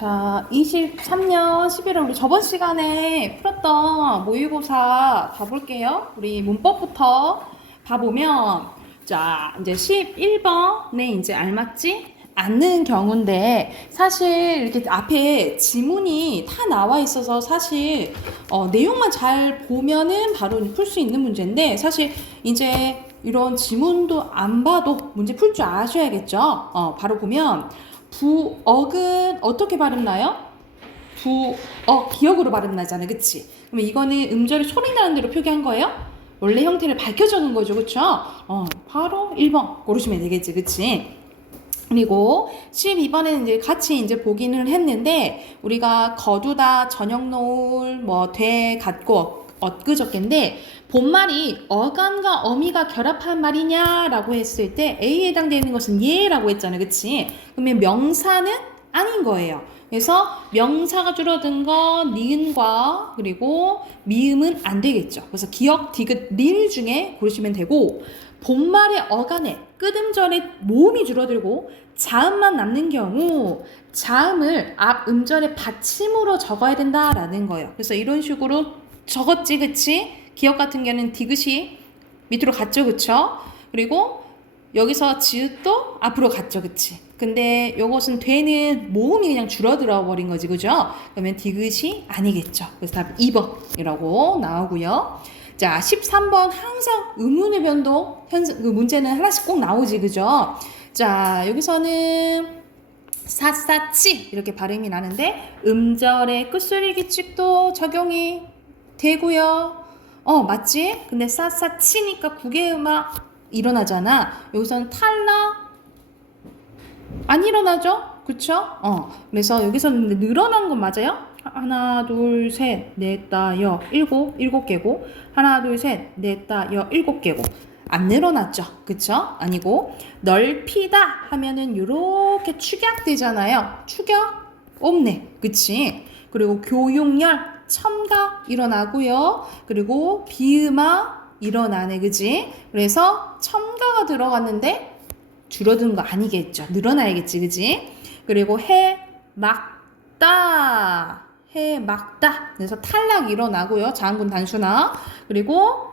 자, 23년 11월 우리 저번 시간에 풀었던 모의고사 봐볼게요. 우리 문법부터 봐보면 자, 이제 11번에 이제 알맞지 않는 경우인데 사실 이렇게 앞에 지문이 다 나와 있어서 사실 내용만 잘 보면은 바로 풀 수 있는 문제인데 사실 이제 이런 지문도 안 봐도 문제 풀 줄 아셔야겠죠. 바로 보면 부억은 어떻게 발음 나요? 부억, 기억으로 발음 나잖아, 그치? 그러면 이거는 음절이 소리 나는 대로 표기한 거예요? 원래 형태를 밝혀 적은 거죠, 그쵸? 바로 1번 고르시면 되겠지, 그치? 그리고 12번에는 이제 같이 이제 보기는 했는데 우리가 거두다, 저녁 노을, 뭐 돼, 갖고, 엊그저께인데 본말이 어간과 어미가 결합한 말이냐라고 했을 때 A에 해당되는 것은 예라고 했잖아요, 그치? 그러면 명사는 아닌 거예요. 그래서 명사가 줄어든 건 니은과 그리고 미음은 안 되겠죠. 그래서 기역, 디귿, 릴 중에 고르시면 되고 본말의 어간에 끝음절에 모음이 줄어들고 자음만 남는 경우 자음을 앞 음절의 받침으로 적어야 된다라는 거예요. 그래서 이런 식으로 적었지, 그치? 기역 같은 경우는 디귿이 밑으로 갔죠, 그쵸? 그리고 여기서 지읒도 앞으로 갔죠, 그치? 근데 요것은 되는 모음이 그냥 줄어들어 버린 거지, 그죠? 그러면 디귿이 아니겠죠. 그래서 답 2번이라고 나오고요. 자, 13번 항상 의문의 변동 그 문제는 하나씩 꼭 나오지, 그죠? 자, 여기서는 사사치 이렇게 발음이 나는데 음절의 끝소리 규칙도 적용이 되고요. 맞지? 근데 사사치니까 국외음악 일어나잖아. 여기서는 탈락 안 일어나죠? 그쵸? 그래서 여기서는 늘어난 건 맞아요? 하나, 둘, 셋, 넷, 다, 여, 일곱 개고 하나, 둘, 셋, 넷, 다, 여, 일곱 개고 안 늘어났죠? 그쵸? 아니고 넓히다 하면은 요렇게 축약되잖아요. 축약 없네. 그치? 그리고 교육열 첨가 일어나고요. 그리고 비음화 일어나네. 그치? 그래서 첨가가 들어갔는데 줄어든 거 아니겠죠. 늘어나야겠지. 그치? 그리고 해 막다. 해 막다. 그래서 탈락 일어나고요. 자음군 단수나. 그리고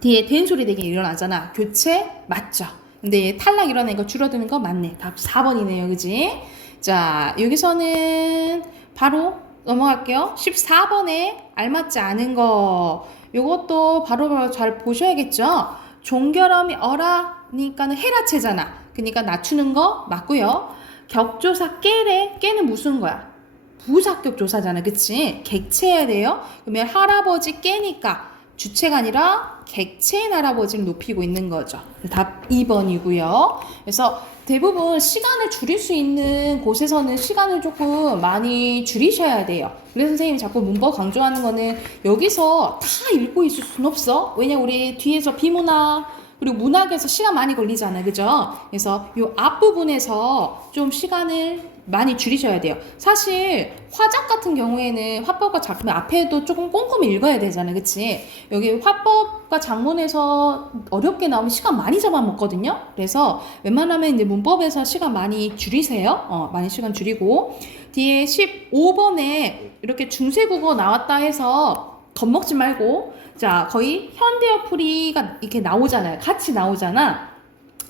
뒤에 된 소리 되게 일어나잖아. 교체 맞죠. 근데 탈락 일어나니까 줄어드는 거 맞네. 답 4번이네요. 그지? 자, 여기서는 바로 넘어갈게요. 14번에 알맞지 않은 거. 요것도 바로바로 잘 보셔야겠죠. 종결음이 어라니까는 해라체잖아. 그러니까 낮추는 거 맞고요. 격조사 깨래. 깨는 무슨 거야? 부사격 조사잖아. 그치? 객체해야 돼요. 그러면 할아버지 깨니까 주체가 아니라 객체인 할아버지를 높이고 있는 거죠. 답 2번이고요. 그래서 대부분 시간을 줄일 수 있는 곳에서는 시간을 조금 많이 줄이셔야 돼요. 그래서 선생님이 자꾸 문법 강조하는 거는 여기서 다 읽고 있을 순 없어. 왜냐면 우리 뒤에서 비문학 그리고 문학에서 시간 많이 걸리잖아요. 그죠? 그래서 이 앞부분에서 좀 시간을 많이 줄이셔야 돼요. 사실 화작 같은 경우에는 화법과 작품 앞에도 조금 꼼꼼히 읽어야 되잖아요. 그치? 여기 화법과 작문에서 어렵게 나오면 시간 많이 잡아먹거든요. 그래서 웬만하면 이제 문법에서 시간 많이 줄이세요. 많이 시간 줄이고 뒤에 15번에 이렇게 중세국어 나왔다 해서 겁먹지 말고 자 거의 현대어 풀이가 이렇게 나오잖아요. 같이 나오잖아.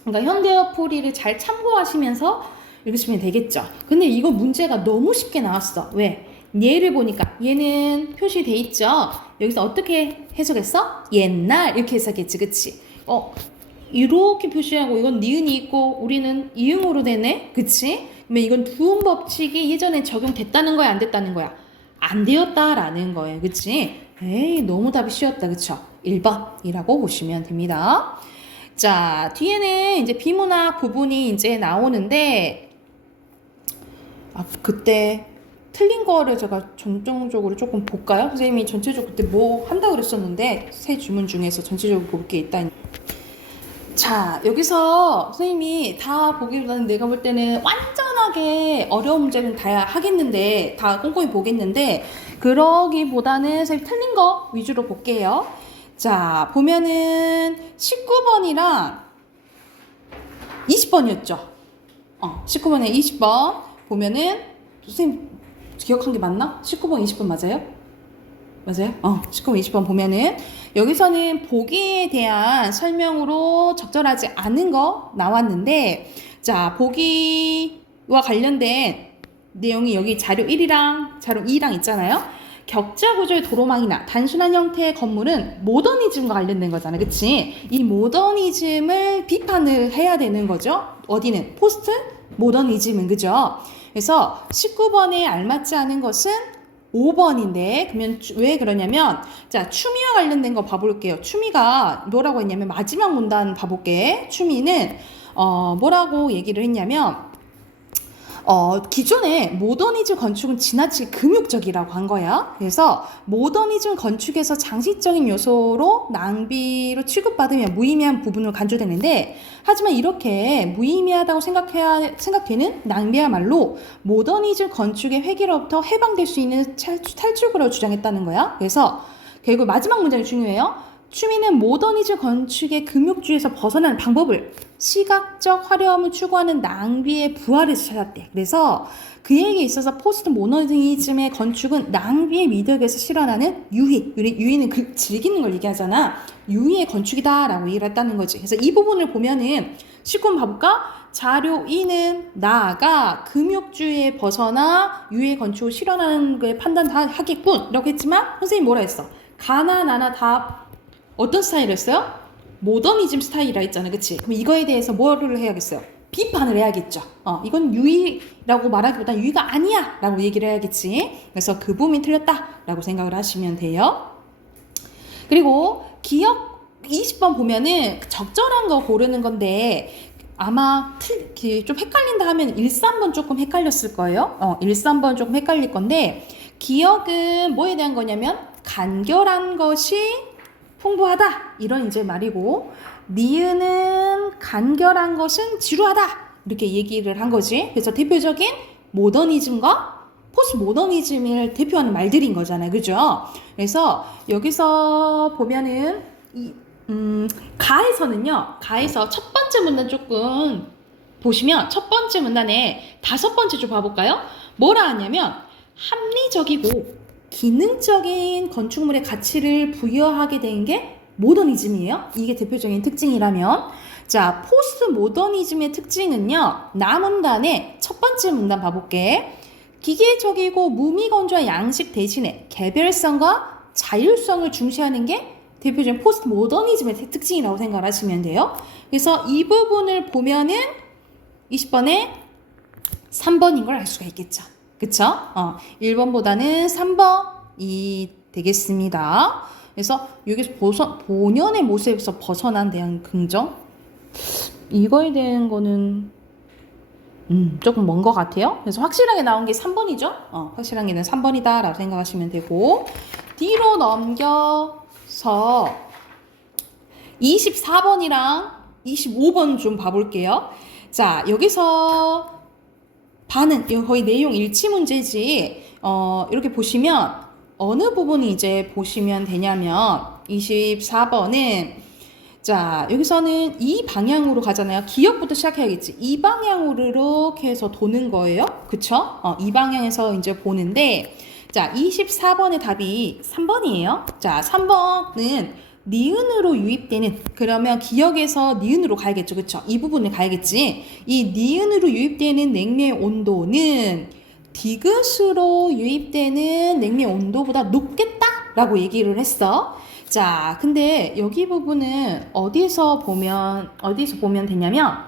그러니까 현대어 풀이를 잘 참고하시면서 읽으시면 되겠죠. 근데 이거 문제가 너무 쉽게 나왔어. 왜? 얘를 보니까 얘는 표시돼 있죠. 여기서 어떻게 해석했어? 옛날 이렇게 해석했지, 그치? 이렇게 표시하고 이건 니은이 있고 우리는 이응으로 되네, 그치? 그러면 이건 두음 법칙이 예전에 적용됐다는 거야, 안 됐다는 거야? 안 되었다라는 거예요, 그치? 에이, 너무 답이 쉬웠다, 그쵸? 1번이라고 보시면 됩니다. 자, 뒤에는 이제 비문학 부분이 이제 나오는데 그때 틀린 거를 제가 전정적으로 조금 볼까요? 선생님이 전체적으로 그때 뭐 한다고 그랬었는데 세 주문 중에서 전체적으로 볼 게 있다. 자, 여기서 선생님이 다 보기보다는 내가 볼 때는 완전하게 어려운 문제는 다 하겠는데 다 꼼꼼히 보겠는데 그러기보다는 선생님 틀린 거 위주로 볼게요. 자, 보면은 19번이랑 20번이었죠. 19번에 20번 보면은 선생님 기억한 게 맞나? 19번, 20번 맞아요? 맞아요? 19번, 20번 보면은 여기서는 보기에 대한 설명으로 적절하지 않은 거 나왔는데, 자, 보기와 관련된 내용이 여기 자료 1이랑 자료 2랑 있잖아요. 격자 구조의 도로망이나 단순한 형태의 건물은 모더니즘과 관련된 거잖아, 그치? 이 모더니즘을 비판을 해야 되는 거죠. 어디는? 포스트 모더니즘은, 그죠? 그래서 19번에 알맞지 않은 것은 5번인데, 그러면 왜 그러냐면, 자, 추미와 관련된 거 봐볼게요. 추미가 뭐라고 했냐면, 마지막 문단 봐볼게. 추미는, 뭐라고 얘기를 했냐면, 기존의 모더니즘 건축은 지나치게 금욕적이라고 한 거야. 그래서 모더니즘 건축에서 장식적인 요소로 낭비로 취급받으면 무의미한 부분을 간주되는데, 하지만 이렇게 무의미하다고 생각되는 낭비야말로 모더니즘 건축의 회기로부터 해방될 수 있는 탈출구라고 주장했다는 거야. 그래서 결국 마지막 문장이 중요해요. 추미는 모더니즘 건축의 금욕주의에서 벗어나는 방법을 시각적 화려함을 추구하는 낭비의 부활에서 찾았대. 그래서 그에게 있어서 포스트 모더니즘의 건축은 낭비의 미덕에서 실현하는 유희는 즐기는 걸 얘기하잖아. 유희의 건축이다라고 얘기를 했다는 거지. 그래서 이 부분을 보면은 19번 봐볼까? 자료 2는 나아가 금욕주의에 벗어나 유희의 건축을 실현하는 거에 판단 다 하겠군 라고 했지만, 선생님이 뭐라 했어? 가나 나나 다 어떤 스타일이었어요? 모더니즘 스타일이라 했잖아, 그치? 그럼 이거에 대해서 뭐를 해야겠어요? 비판을 해야겠죠. 이건 유의라고 말하기보다 유의가 아니야 라고 얘기를 해야겠지. 그래서 그 부분이 틀렸다 라고 생각을 하시면 돼요. 그리고 기억 20번 보면은 적절한 거 고르는 건데, 아마 좀 헷갈린다 하면 1, 3번 조금 헷갈렸을 거예요. 1, 3번 조금 헷갈릴 건데, 기억은 뭐에 대한 거냐면 간결한 것이 풍부하다 이런 이제 말이고, 니은은 간결한 것은 지루하다 이렇게 얘기를 한 거지. 그래서 대표적인 모더니즘과 포스트 모더니즘을 대표하는 말들인 거잖아요, 그죠? 그래서 여기서 보면은 가에서 첫 번째 문단 조금 보시면, 첫 번째 문단에 5번째 좀 봐볼까요? 뭐라 하냐면 합리적이고 기능적인 건축물의 가치를 부여하게 된 게 모더니즘이에요. 이게 대표적인 특징이라면, 자, 포스트 모더니즘의 특징은요, 나문단의 첫 번째 문단 봐볼게. 기계적이고 무미건조한 양식 대신에 개별성과 자율성을 중시하는 게 대표적인 포스트 모더니즘의 특징이라고 생각을 하시면 돼요. 그래서 이 부분을 보면은 20번에 3번인 걸 알 수가 있겠죠. 그쵸? 1번보다는 3번이 되겠습니다. 그래서 여기서 본연의 모습에서 벗어난 대한 긍정? 이거에 대한 거는 조금 먼 것 같아요. 그래서 확실하게 나온 게 3번이죠. 확실한 게는 3번이다 라고 생각하시면 되고, 뒤로 넘겨서 24번이랑 25번 좀 봐볼게요. 자, 여기서 반은 거의 내용 일치 문제지. 이렇게 보시면 어느 부분이 이제 보시면 되냐면, 24번은 자, 여기서는 이 방향으로 가잖아요. 기억부터 시작해야겠지. 이 방향으로 이렇게 해서 도는 거예요. 그쵸? 이 방향에서 이제 보는데, 자, 24번의 답이 3번이에요. 자, 3번은 니은으로 유입되는, 그러면 기억에서 니은으로 가야겠죠. 그쵸? 이 부분을 가야겠지. 이 니은으로 유입되는 냉매의 온도는 디귿으로 유입되는 냉매의 온도보다 높겠다라고 얘기를 했어. 자, 근데 여기 부분은 어디서 보면 되냐면,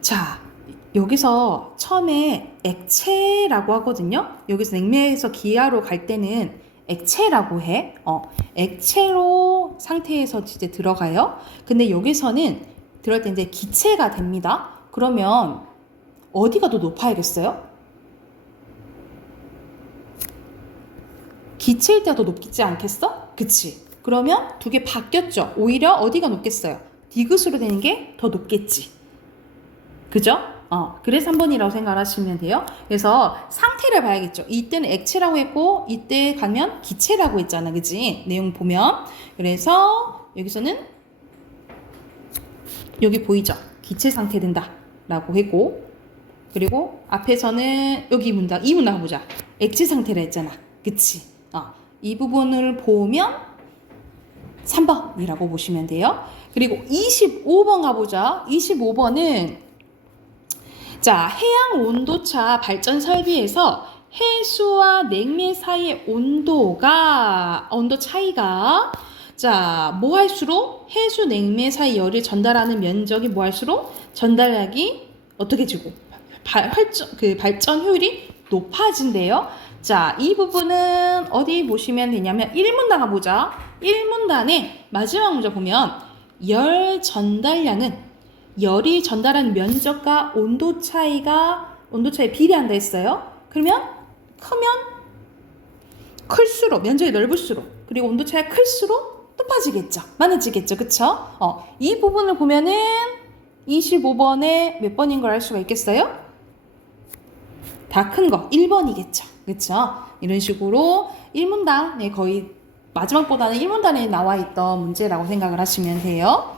자, 여기서 처음에 액체라고 하거든요. 여기서 냉매에서 기하로 갈 때는 액체라고 해. 액체로 상태에서 이제 들어가요. 근데 여기서는 들어갈 때 이제 기체가 됩니다. 그러면 어디가 더 높아야겠어요? 기체일 때가 더 높지 않겠어? 그치? 그러면 두 개 바뀌었죠? 오히려 어디가 높겠어요? 디귿으로 되는 게 더 높겠지. 그죠? 그래서 3번이라고 생각하시면 돼요. 그래서 상태를 봐야겠죠. 이때는 액체라고 했고, 이때 가면 기체라고 했잖아. 그치? 내용 보면. 그래서 여기서는 여기 보이죠? 기체 상태 된다 라고 했고, 그리고 앞에서는 여기 문장, 이 문장 보자. 액체 상태라 했잖아. 그치? 이 부분을 보면 3번이라고 보시면 돼요. 그리고 25번 가보자. 25번은 자, 해양 온도차 발전 설비에서 해수와 냉매 사이의 온도 차이가 자, 뭐 할수록 해수 냉매 사이 열을 전달하는 면적이 뭐 할수록 전달량이 어떻게 지고 발전 효율이 높아진대요. 자, 이 부분은 어디 보시면 되냐면 1문단 가보자. 1문단의 마지막 문제 보면 열 전달량은 열이 전달하는 면적과 온도 차이에 비례한다 했어요. 그러면 크면 클수록, 면적이 넓을수록, 그리고 온도 차이가 클수록 높아지겠죠. 많아지겠죠. 그쵸? 이 부분을 보면은 25번에 몇 번인 걸 알 수가 있겠어요? 다 큰 거 1번이겠죠. 그쵸? 이런 식으로 1문단에 거의 마지막보다는 1문단에 나와 있던 문제라고 생각을 하시면 돼요.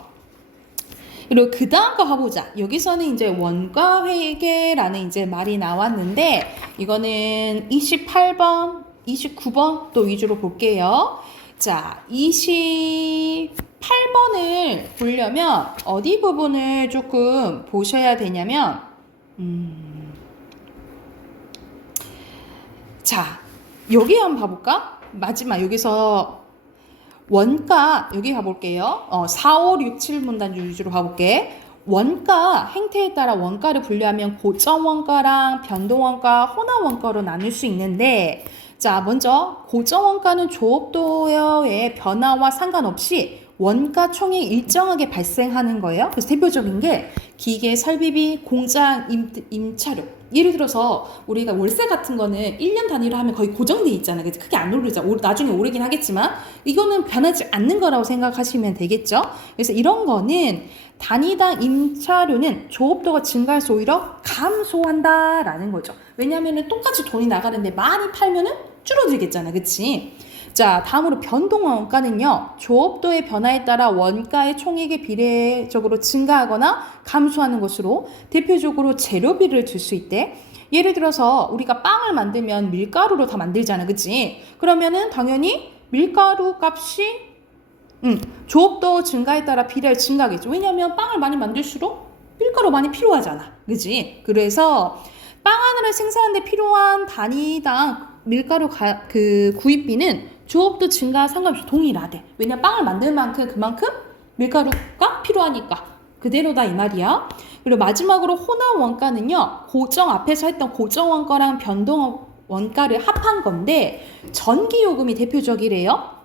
그리고 그 다음 거 가보자. 여기서는 이제 원가 회계라는 이제 말이 나왔는데, 이거는 28번, 29번 또 위주로 볼게요. 자, 28번을 보려면 어디 부분을 조금 보셔야 되냐면, 자, 여기 한번 봐볼까? 마지막 여기서 원가 여기 가볼게요. 4, 5, 6, 7문단 위주로 가볼게. 원가 행태에 따라 원가를 분류하면 고점 원가랑 변동 원가, 혼합 원가로 나눌 수 있는데, 자, 먼저 고점 원가는 조업도의 변화와 상관없이 원가 총액이 일정하게 발생하는 거예요. 그래서 대표적인 게 기계 설비비, 공장 임차료. 예를 들어서 우리가 월세 같은 거는 1년 단위로 하면 거의 고정돼 있잖아요. 그래서 크게 안 오르죠. 나중에 오르긴 하겠지만 이거는 변하지 않는 거라고 생각하시면 되겠죠. 그래서 이런 거는 단위당 임차료는 조업도가 증가해서 오히려 감소한다라는 거죠. 왜냐하면 똑같이 돈이 나가는데 많이 팔면은 줄어들겠잖아. 그치? 자, 다음으로 변동 원가는요, 조업도의 변화에 따라 원가의 총액이 비례적으로 증가하거나 감소하는 것으로 대표적으로 재료비를 들 수 있대. 예를 들어서 우리가 빵을 만들면 밀가루로 다 만들잖아. 그치? 그러면은 당연히 밀가루 값이 조업도 증가에 따라 비례할 증가하겠죠. 왜냐하면 빵을 많이 만들수록 밀가루 많이 필요하잖아. 그치? 그래서 빵 하나를 생산하는 데 필요한 단위당 밀가루 구입비는 조업도 증가와 상관없이 동일하대. 왜냐면 빵을 만들 만큼 그만큼 밀가루가 필요하니까 그대로다 이 말이야. 그리고 마지막으로 혼합 원가는요, 앞에서 했던 고정 원가랑 변동 원가를 합한 건데 전기요금이 대표적이래요.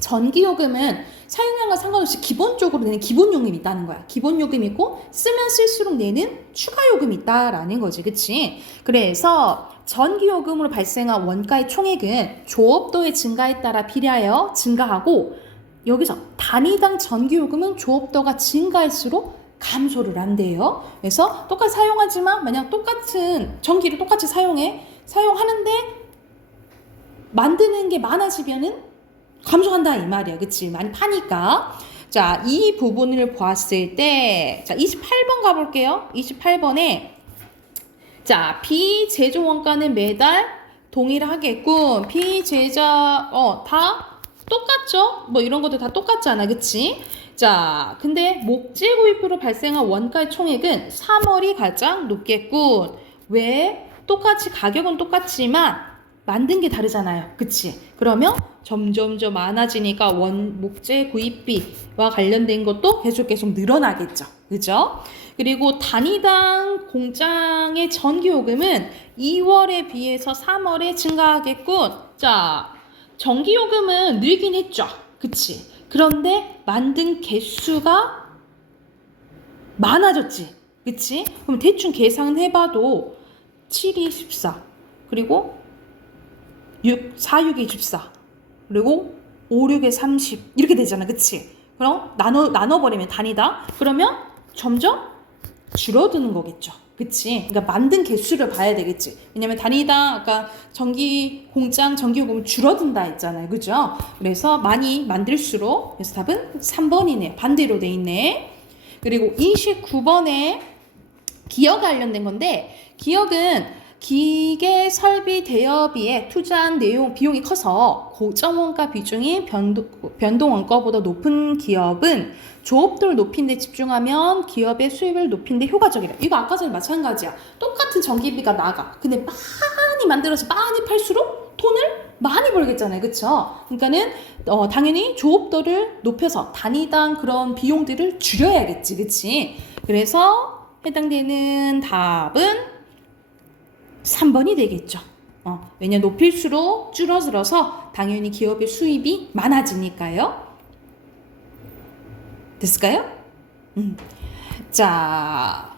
전기요금은 사용량과 상관없이 기본적으로 내는 기본요금이 있다는 거야. 기본요금이 있고 쓰면 쓸수록 내는 추가요금이 있다라는 거지. 그치? 그래서 전기요금으로 발생한 원가의 총액은 조업도의 증가에 따라 비례하여 증가하고, 여기서 단위당 전기요금은 조업도가 증가할수록 감소를 한대요. 그래서 똑같이 사용하지만 만약 똑같은 전기를 똑같이 사용하는데 만드는 게 많아지면은 감소한다 이 말이야. 그치? 많이 파니까. 자, 이 부분을 보았을 때, 자, 28번 가볼게요. 28번에 자, 비제조 원가는 매달 동일하겠군. 비제자 다 똑같죠? 뭐 이런 것도 다 똑같잖아. 그치? 자, 근데 목재 구입으로 발생한 원가의 총액은 3월이 가장 높겠군. 왜? 똑같이 가격은 똑같지만 만든 게 다르잖아요. 그치? 그러면 점점점 많아지니까 목재 구입비와 관련된 것도 계속 늘어나겠죠. 그죠? 그리고 단위당 공장의 전기요금은 2월에 비해서 3월에 증가하겠군. 자, 전기요금은 늘긴 했죠. 그치? 그런데 만든 개수가 많아졌지. 그치? 그럼 대충 계산해봐도 7이 14, 그리고 4, 6이 14, 그리고 5, 6에 30 이렇게 되잖아. 그치? 그럼 나눠버리면 단위당 그러면 점점 줄어드는 거겠죠. 그치? 그러니까 만든 개수를 봐야 되겠지. 왜냐면 단위당 아까 공장 전기요금은 줄어든다 했잖아요. 그죠? 그래서 많이 만들수록, 그래서 답은 3번이네. 반대로 돼 있네. 그리고 29번에 기억 관련된 건데, 기억은 기계 설비 대여비에 투자한 내용 비용이 커서 고정원가 비중이 변동원가보다 높은 기업은 조업도를 높인 데 집중하면 기업의 수입을 높인 데 효과적이다. 이거 아까 전에 마찬가지야. 똑같은 전기비가 나가. 근데 많이 만들어서 많이 팔수록 돈을 많이 벌겠잖아요. 그쵸? 그러니까는 당연히 조업도를 높여서 단위당 그런 비용들을 줄여야겠지. 그치? 그래서 해당되는 답은 3번이 되겠죠. 왜냐 높일수록 줄어들어서 당연히 기업의 수입이 많아지니까요. 됐을까요? 자,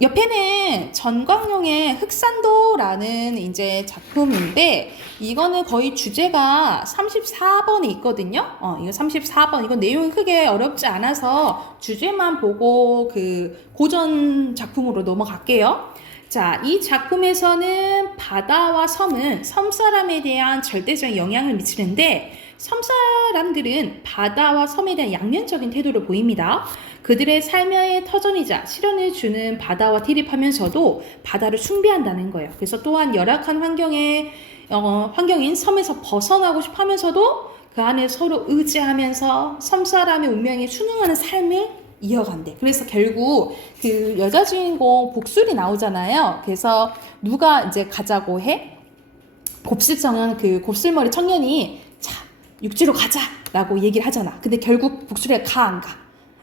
옆에는 전광용의 흑산도라는 이제 작품인데, 이거는 거의 주제가 34번에 있거든요. 이거 34번. 이건 내용이 크게 어렵지 않아서 주제만 보고 그 고전 작품으로 넘어갈게요. 자, 이 작품에서는 바다와 섬은 섬사람에 대한 절대적인 영향을 미치는데, 섬사람들은 바다와 섬에 대한 양면적인 태도를 보입니다. 그들의 삶의 터전이자 실현을 주는 바다와 대립하면서도 바다를 숭배한다는 거예요. 그래서 또한 열악한 환경인 섬에서 벗어나고 싶어 하면서도 그 안에 서로 의지하면서 섬사람의 운명에 순응하는 삶을 이어간대. 그래서 결국 그 여자 주인공 복술이 나오잖아요. 그래서 누가 이제 가자고 해? 곱슬청은 그 곱슬머리 청년이 자, 육지로 가자라고 얘기를 하잖아. 근데 결국 복술이가 가, 안 가?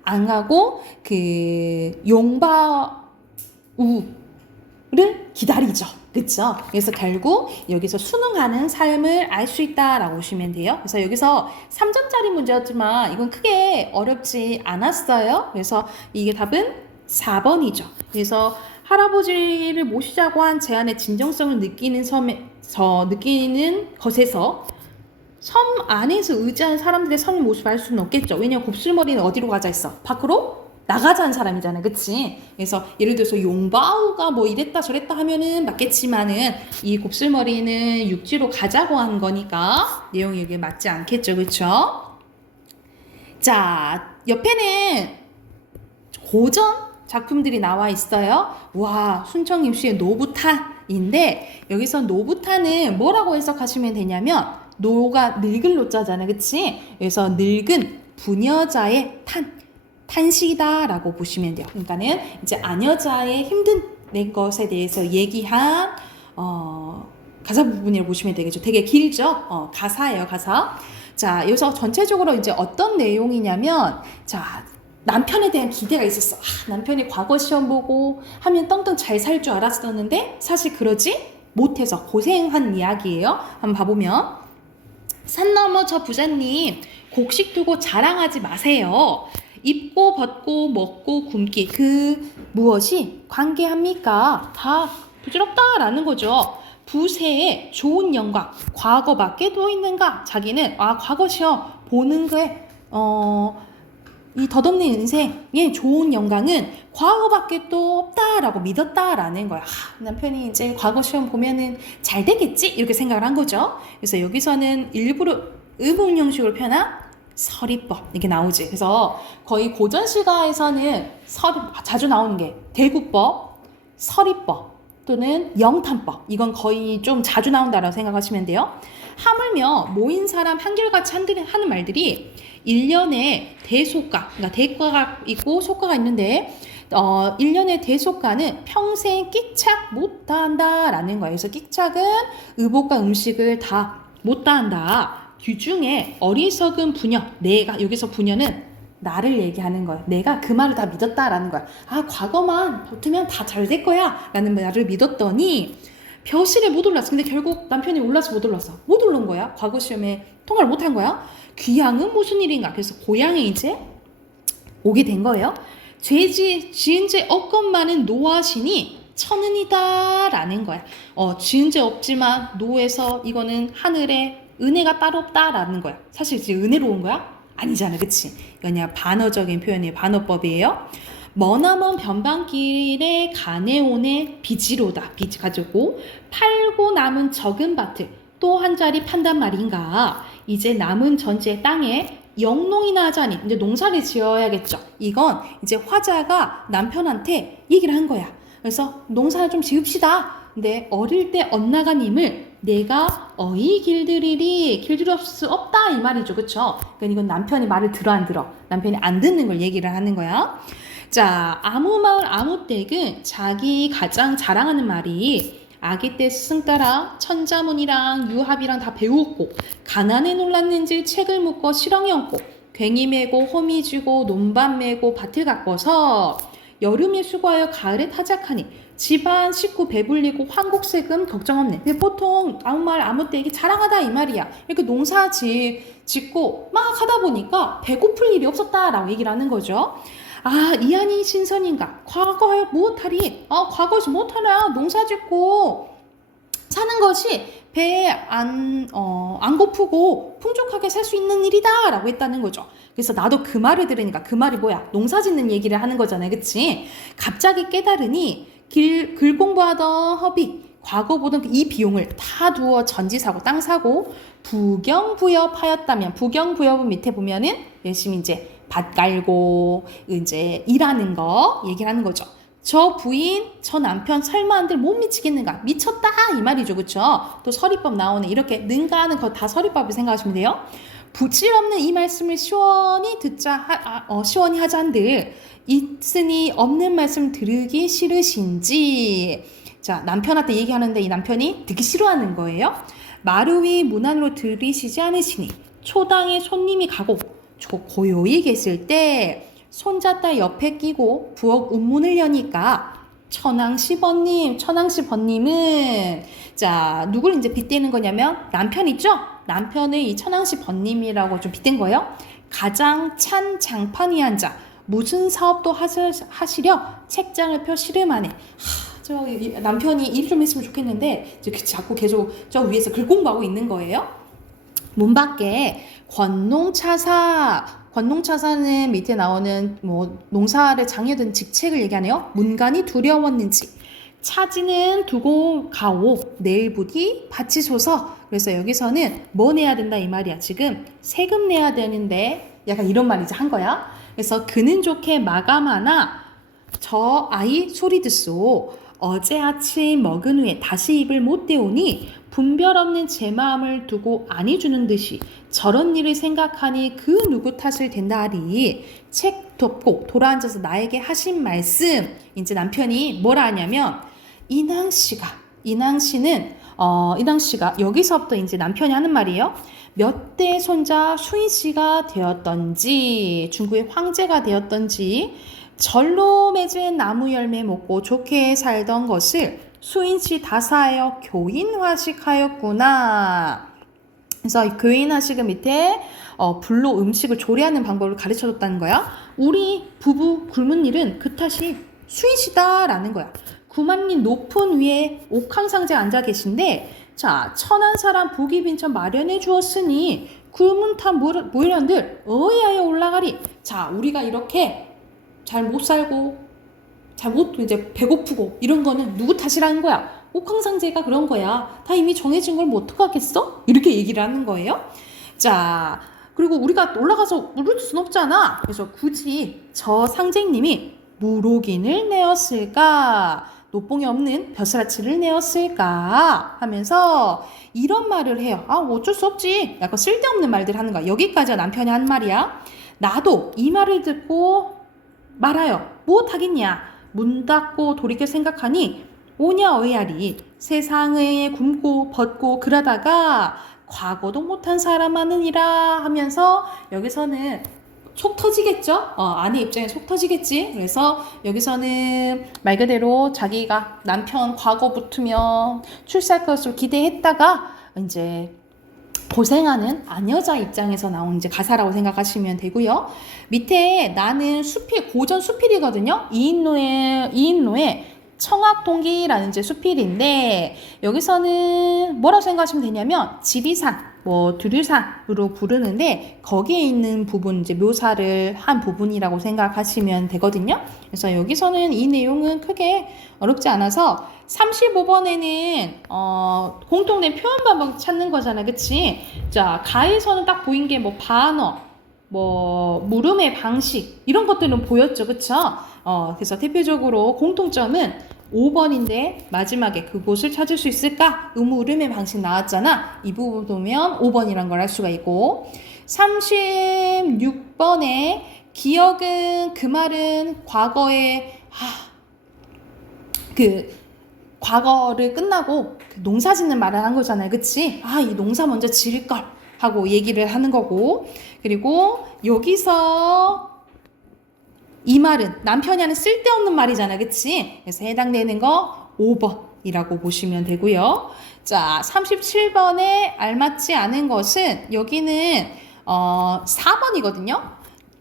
안 가고 그 용바우를 기다리죠. 그쵸? 그래서 결국 여기서 순응하는 삶을 알 수 있다라고 보시면 돼요. 그래서 여기서 3점짜리 문제였지만 이건 크게 어렵지 않았어요. 그래서 이게 답은 4번이죠. 그래서 할아버지를 모시자고 한 제안의 진정성을 느끼는 것에서 섬 안에서 의지하는 사람들의 선 모습을 알 수는 없겠죠. 왜냐면 곱슬머리는 어디로 가자 했어? 밖으로 나가자는 사람이잖아. 그치? 그래서 예를 들어서 용바우가 뭐 이랬다 저랬다 하면은 맞겠지만은 이 곱슬머리는 육지로 가자고 한 거니까 내용이 여기에 맞지 않겠죠. 그쵸? 자, 옆에는 고전 작품들이 나와 있어요. 와, 순천임시의 노부타인데 여기서 노부타는 뭐라고 해석하시면 되냐면 노가 늙은 노자잖아. 그치? 그래서 늙은 부녀자의 탄식이다라고 보시면 돼요. 그러니까는 이제 아녀자의 힘든 것에 대해서 얘기한 가사 부분이라고 보시면 되겠죠. 되게 길죠? 가사예요, 가사. 자, 여기서 전체적으로 이제 어떤 내용이냐면, 자, 남편에 대한 기대가 있었어. 남편이 과거 시험 보고 하면 떵떵 잘 살 줄 알았었는데 사실 그러지 못해서 고생한 이야기예요. 한번 봐보면 산 넘어 저 부자님 곡식 두고 자랑하지 마세요. 입고 벗고 먹고 굶기 그 무엇이 관계합니까? 다 부질없다라는 거죠. 부세의 좋은 영광 과거밖에 또 있는가? 자기는 과거 시험 보는 거에 이 덧없는 인생의 좋은 영광은 과거밖에 또 없다라고 믿었다라는 거야. 남편이 이제 과거 시험 보면은 잘 되겠지? 이렇게 생각을 한 거죠. 그래서 여기서는 일부러 의문 형식으로 표현한 서리법 이렇게 나오지. 그래서 거의 고전 시가에서는 자주 나오는 게 대구법, 서리법 또는 영탄법. 이건 거의 좀 자주 나온다라고 생각하시면 돼요. 하물며 모인 사람 한결같이 하는 말들이 1년에 대소가, 그러니까 대가가 있고 소가가 있는데 1년의 대소가는 평생 끼착 못다한다라는 거예요. 그래서 끼착은 의복과 음식을 다 못다한다. 규중에 어리석은 부녀, 내가 여기서 부녀는 나를 얘기하는 거야. 내가 그 말을 다 믿었다라는 거야. 과거만 버티면 다 잘 될 거야 라는 말을 믿었더니 벼슬에 못 올랐어. 근데 결국 남편이 올라서 못 올랐어. 못 올른 거야. 과거 시험에 통과를 못한 거야. 귀양은 무슨 일인가. 그래서 고향에 이제 오게 된 거예요. 지은 죄 없건만은 노하시니 천은이다 라는 거야. 지은 죄 없지만 노에서 이거는 하늘에 은혜가 따로 없다라는 거야. 사실 지금 은혜로운 거야? 아니잖아. 그치? 이건 그냥 반어적인 표현이에요. 반어법이에요. 머나먼 변방길에 가네온의 비지로다. 빚 가지고 팔고 남은 적은 밭을 또 한 자리 판단 말인가. 이제 남은 전체 땅에 영농이나 하자니 이제 농사를 지어야겠죠. 이건 이제 화자가 남편한테 얘기를 한 거야. 그래서 농사를 좀 지읍시다. 근데 어릴 때 엇나간 힘을 내가 어이 길들일 수 없다 이 말이죠. 그쵸? 그러니까 이건 남편이 말을 들어 안 들어. 남편이 안 듣는 걸 얘기를 하는 거야. 자, 아무 마을 아무 댁은 자기 가장 자랑하는 말이 아기 때 스승 따라 천자문이랑 유합이랑 다 배웠고 가난에 놀랐는지 책을 묶어 실엉이 얹고 괭이 메고 호미 쥐고 논밭 메고 밭을 가꿔서 여름에 수고하여 가을에 타작하니 집안 식구 배불리고 황국세금 걱정 없네. 근데 보통 아무 말 아무 때 이게 자랑하다 이 말이야. 이렇게 농사 짓고 막 하다 보니까 배고플 일이 없었다라고 얘기를 하는 거죠. 아, 이안이 신선인가? 과거에 무엇하리? 과거에서 무엇하냐? 농사 짓고 사는 것이 배에 안 고프고 풍족하게 살 수 있는 일이다 라고 했다는 거죠. 그래서 나도 그 말을 들으니까 그 말이 뭐야? 농사 짓는 얘기를 하는 거잖아요. 그치? 갑자기 깨달으니 글 공부하던 허비 과거 보던 이 비용을 다 두어 전지 사고 땅 사고 부경부업 하였다면 부경부업은 밑에 보면은 열심히 이제 밭 깔고 이제 일하는 거 얘기를 하는 거죠. 저 부인, 저 남편 설마 한들 못 미치겠는가? 미쳤다 이 말이죠. 그쵸? 또 서리법 나오네. 이렇게 능가하는 거 다 서리법을 생각하시면 돼요. 부질없는 이 말씀을 시원히 시원히 하자한들 있으니 없는 말씀 들으기 싫으신지. 자, 남편한테 얘기하는데 이 남편이 듣기 싫어하는 거예요. 마루 위 문 안으로 들이시지 않으시니 초당에 손님이 가고 고요히 계실 때 손잡다 옆에 끼고 부엌 운문을 여니까 천왕씨 번님은 자 누구를 이제 빗대는 거냐면 남편 있죠? 남편을 이 천왕씨 번님이라고 좀 빗댄 거예요. 가장 찬 장판 위에 앉아 무슨 사업도 하시려 책장을 펴 시름하네. 저 남편이 일 좀 했으면 좋겠는데 자꾸 계속 저 위에서 글 공부하고 있는 거예요. 문 밖에 권농차사는 밑에 나오는 뭐 농사를 장려든 직책을 얘기하네요. 문간이 두려웠는지 차지는 두고 가오 내일 부디 바치소서. 그래서 여기서는 뭐 내야 된다 이 말이야. 지금 세금 내야 되는데 약간 이런 말 이제 한 거야. 그래서 그는 좋게 마감하나 저 아이 소리 듣소. 어제 아침 먹은 후에 다시 입을 못 대오니 분별 없는 제 마음을 두고 아니 주는 듯이 저런 일을 생각하니 그 누구 탓을 된다 하리. 책 덮고 돌아앉아서 나에게 하신 말씀. 이제 남편이 뭐라 하냐면 인왕씨가 여기서부터 이제 남편이 하는 말이에요. 몇 대 손자 수인씨가 되었던지 중국의 황제가 되었던지 절로 맺은 나무 열매 먹고 좋게 살던 것을 수인씨 다사하여 교인화식하였구나. 그래서 교인화식은 밑에 불로 음식을 조리하는 방법을 가르쳐줬다는 거야. 우리 부부 굶은 일은 그 탓이 수인씨다라는 거야. 구만린 높은 위에 옥황상제 앉아 계신데 자 천한 사람 복이 빈천 마련해 주었으니 굶은 탓 모이란들 어이하여 올라가리. 자 우리가 이렇게 잘 못 살고 이제 배고프고 이런 거는 누구 탓이라는 거야? 옥황상제가 그런 거야. 다 이미 정해진 걸 뭐 어떡하겠어? 이렇게 얘기를 하는 거예요. 자 그리고 우리가 올라가서 물을 줄 순 없잖아. 그래서 굳이 저 상제님이 무로긴을 내었을까? 노뽕이 없는 벼슬아치를 내었을까? 하면서 이런 말을 해요. 어쩔 수 없지. 약간 쓸데없는 말들 하는 거야. 여기까지가 남편이 한 말이야. 나도 이 말을 듣고 말아요. 무엇하겠냐? 문 닫고 돌이켜 생각하니 오냐 어이하리. 세상에 굶고 벗고 그러다가 과거도 못한 사람 하느니라 하면서 여기서는 속 터지겠죠? 아내 입장에 속 터지겠지? 그래서 여기서는 말 그대로 자기가 남편 과거 붙으면 출세할 것으로 기대했다가 이제 고생하는 아녀자 입장에서 나온 이제 가사라고 생각하시면 되고요. 밑에 나는 고전 수필이거든요. 이인로의 청학동기라는 이제 수필인데 여기서는 뭐라고 생각하시면 되냐면 지리산, 두류산으로 부르는데 거기에 있는 부분 이제 묘사를 한 부분이라고 생각하시면 되거든요. 그래서 여기서는 이 내용은 크게 어렵지 않아서 35번에는 공통된 표현 방법 찾는 거잖아, 그치? 자, 가에서는 딱 보인 게 반어, 뭐 물음의 방식 이런 것들은 보였죠, 그쵸? 그래서 대표적으로 공통점은 5번인데 마지막에 그곳을 찾을 수 있을까? 의무-울음의 방식 나왔잖아. 이 부분 보면 5번이란 걸 알 수가 있고 36번에 기억은 그 말은 과거에 과거를 끝나고 농사 짓는 말을 한 거잖아요. 그치? 이 농사 먼저 지을걸 하고 얘기를 하는 거고 그리고 여기서 이 말은 남편이 하는 쓸데없는 말이잖아. 그치? 그래서 해당되는 거 5번이라고 보시면 되고요. 자, 37번에 알맞지 않은 것은 여기는 4번이거든요.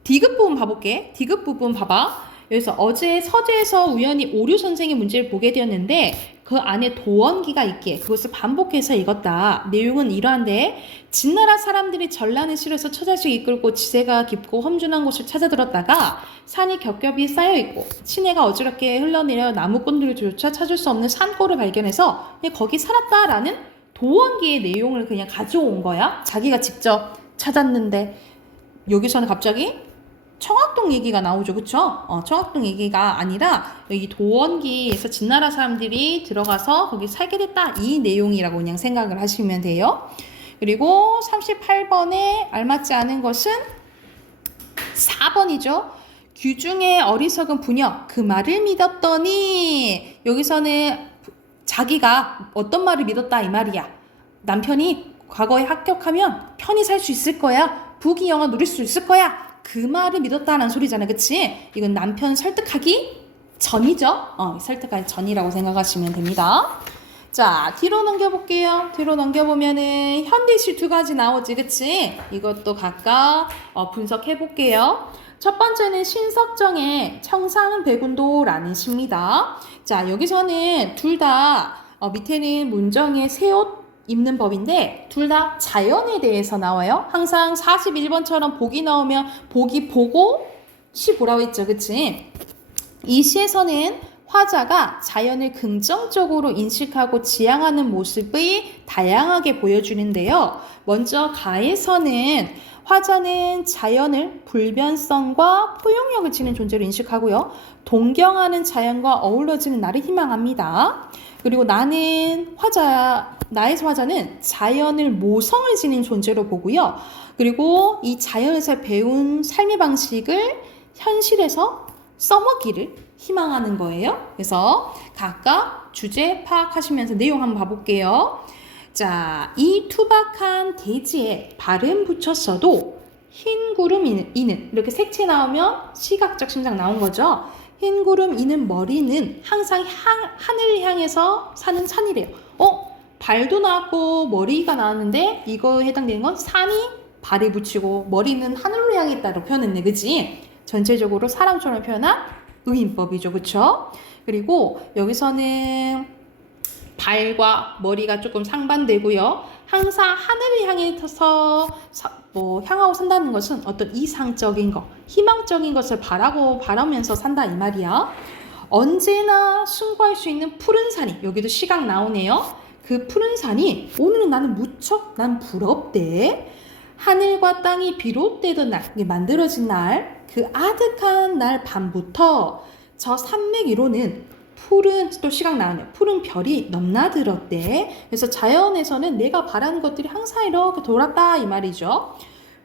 디귿 부분 봐볼게. 디귿 부분 봐봐. 여기서 어제 서재에서 우연히 오류 선생의 문제를 보게 되었는데 그 안에 도원기가 있기에 그것을 반복해서 읽었다. 내용은 이러한데 진나라 사람들이 전란을 실어서 처자식 이끌고 지세가 깊고 험준한 곳을 찾아들었다가 산이 겹겹이 쌓여있고 시내가 어지럽게 흘러내려 나무꾼들조차 찾을 수 없는 산골을 발견해서 그냥 거기 살았다라는 도원기의 내용을 그냥 가져온 거야. 자기가 직접 찾았는데 여기서는 갑자기 청학동 얘기가 나오죠. 그쵸? 청학동 얘기가 아니라 여기 도원기에서 진나라 사람들이 들어가서 거기 살게 됐다. 이 내용이라고 그냥 생각을 하시면 돼요. 그리고 38번에 알맞지 않은 것은 4번이죠. 규중의 어리석은 부녀 그 말을 믿었더니 여기서는 자기가 어떤 말을 믿었다 이 말이야. 남편이 과거에 합격하면 편히 살 수 있을 거야. 부귀영화 누릴 수 있을 거야. 그 말을 믿었다는 소리잖아. 그치? 이건 남편 설득하기 전이죠. 설득하기 전이라고 생각하시면 됩니다. 자, 뒤로 넘겨볼게요. 뒤로 넘겨보면은 현대시 2가지 나오지. 그치? 이것도 각각 분석해볼게요. 첫 번째는 신석정의 청산백운도라는 시입니다. 자, 여기서는 둘 다 밑에는 문정의 새옷 입는 법인데 둘 다 자연에 대해서 나와요. 항상 41번처럼 복이 나오면 복이 보고 시 보라고 했죠. 그치? 이 시에서는 화자가 자연을 긍정적으로 인식하고 지향하는 모습이 다양하게 보여주는데요. 먼저 가에서는 화자는 자연을 불변성과 포용력을 지닌 존재로 인식하고요. 동경하는 자연과 어우러지는 나를 희망합니다. 그리고 나의 화자는 자연을 모성을 지닌 존재로 보고요. 그리고 이 자연에서 배운 삶의 방식을 현실에서 써먹기를 희망하는 거예요. 그래서 각각 주제 파악하시면서 내용 한번 봐볼게요. 자, 이 투박한 대지에 발음 붙였어도 흰 구름 이는 이렇게 색채 나오면 시각적 심상 나온 거죠. 흰 구름 이는 머리는 항상 하늘을 향해서 사는 산이래요. 발도 나왔고 머리가 나왔는데 이거 해당되는 건 산이 발에 붙이고 머리는 하늘로 향해 있다고 표현했네. 그치? 전체적으로 사람처럼 표현한 의인법이죠. 그쵸? 그리고 여기서는 발과 머리가 조금 상반되고요. 항상 하늘을 향해서 향하고 산다는 것은 어떤 이상적인 것, 희망적인 것을 바라면서 산다 이 말이야. 언제나 승부할 수 있는 푸른 산이 여기도 시각 나오네요. 그 푸른 산이 오늘은 나는 무척 난 부럽대. 하늘과 땅이 비롯되던 날, 만들어진 날, 그 아득한 날 밤부터 저 산맥 위로는 푸른 또 시각 나오네요. 푸른 별이 넘나들었대. 그래서 자연에서는 내가 바라는 것들이 항상 이렇게 돌았다 이 말이죠.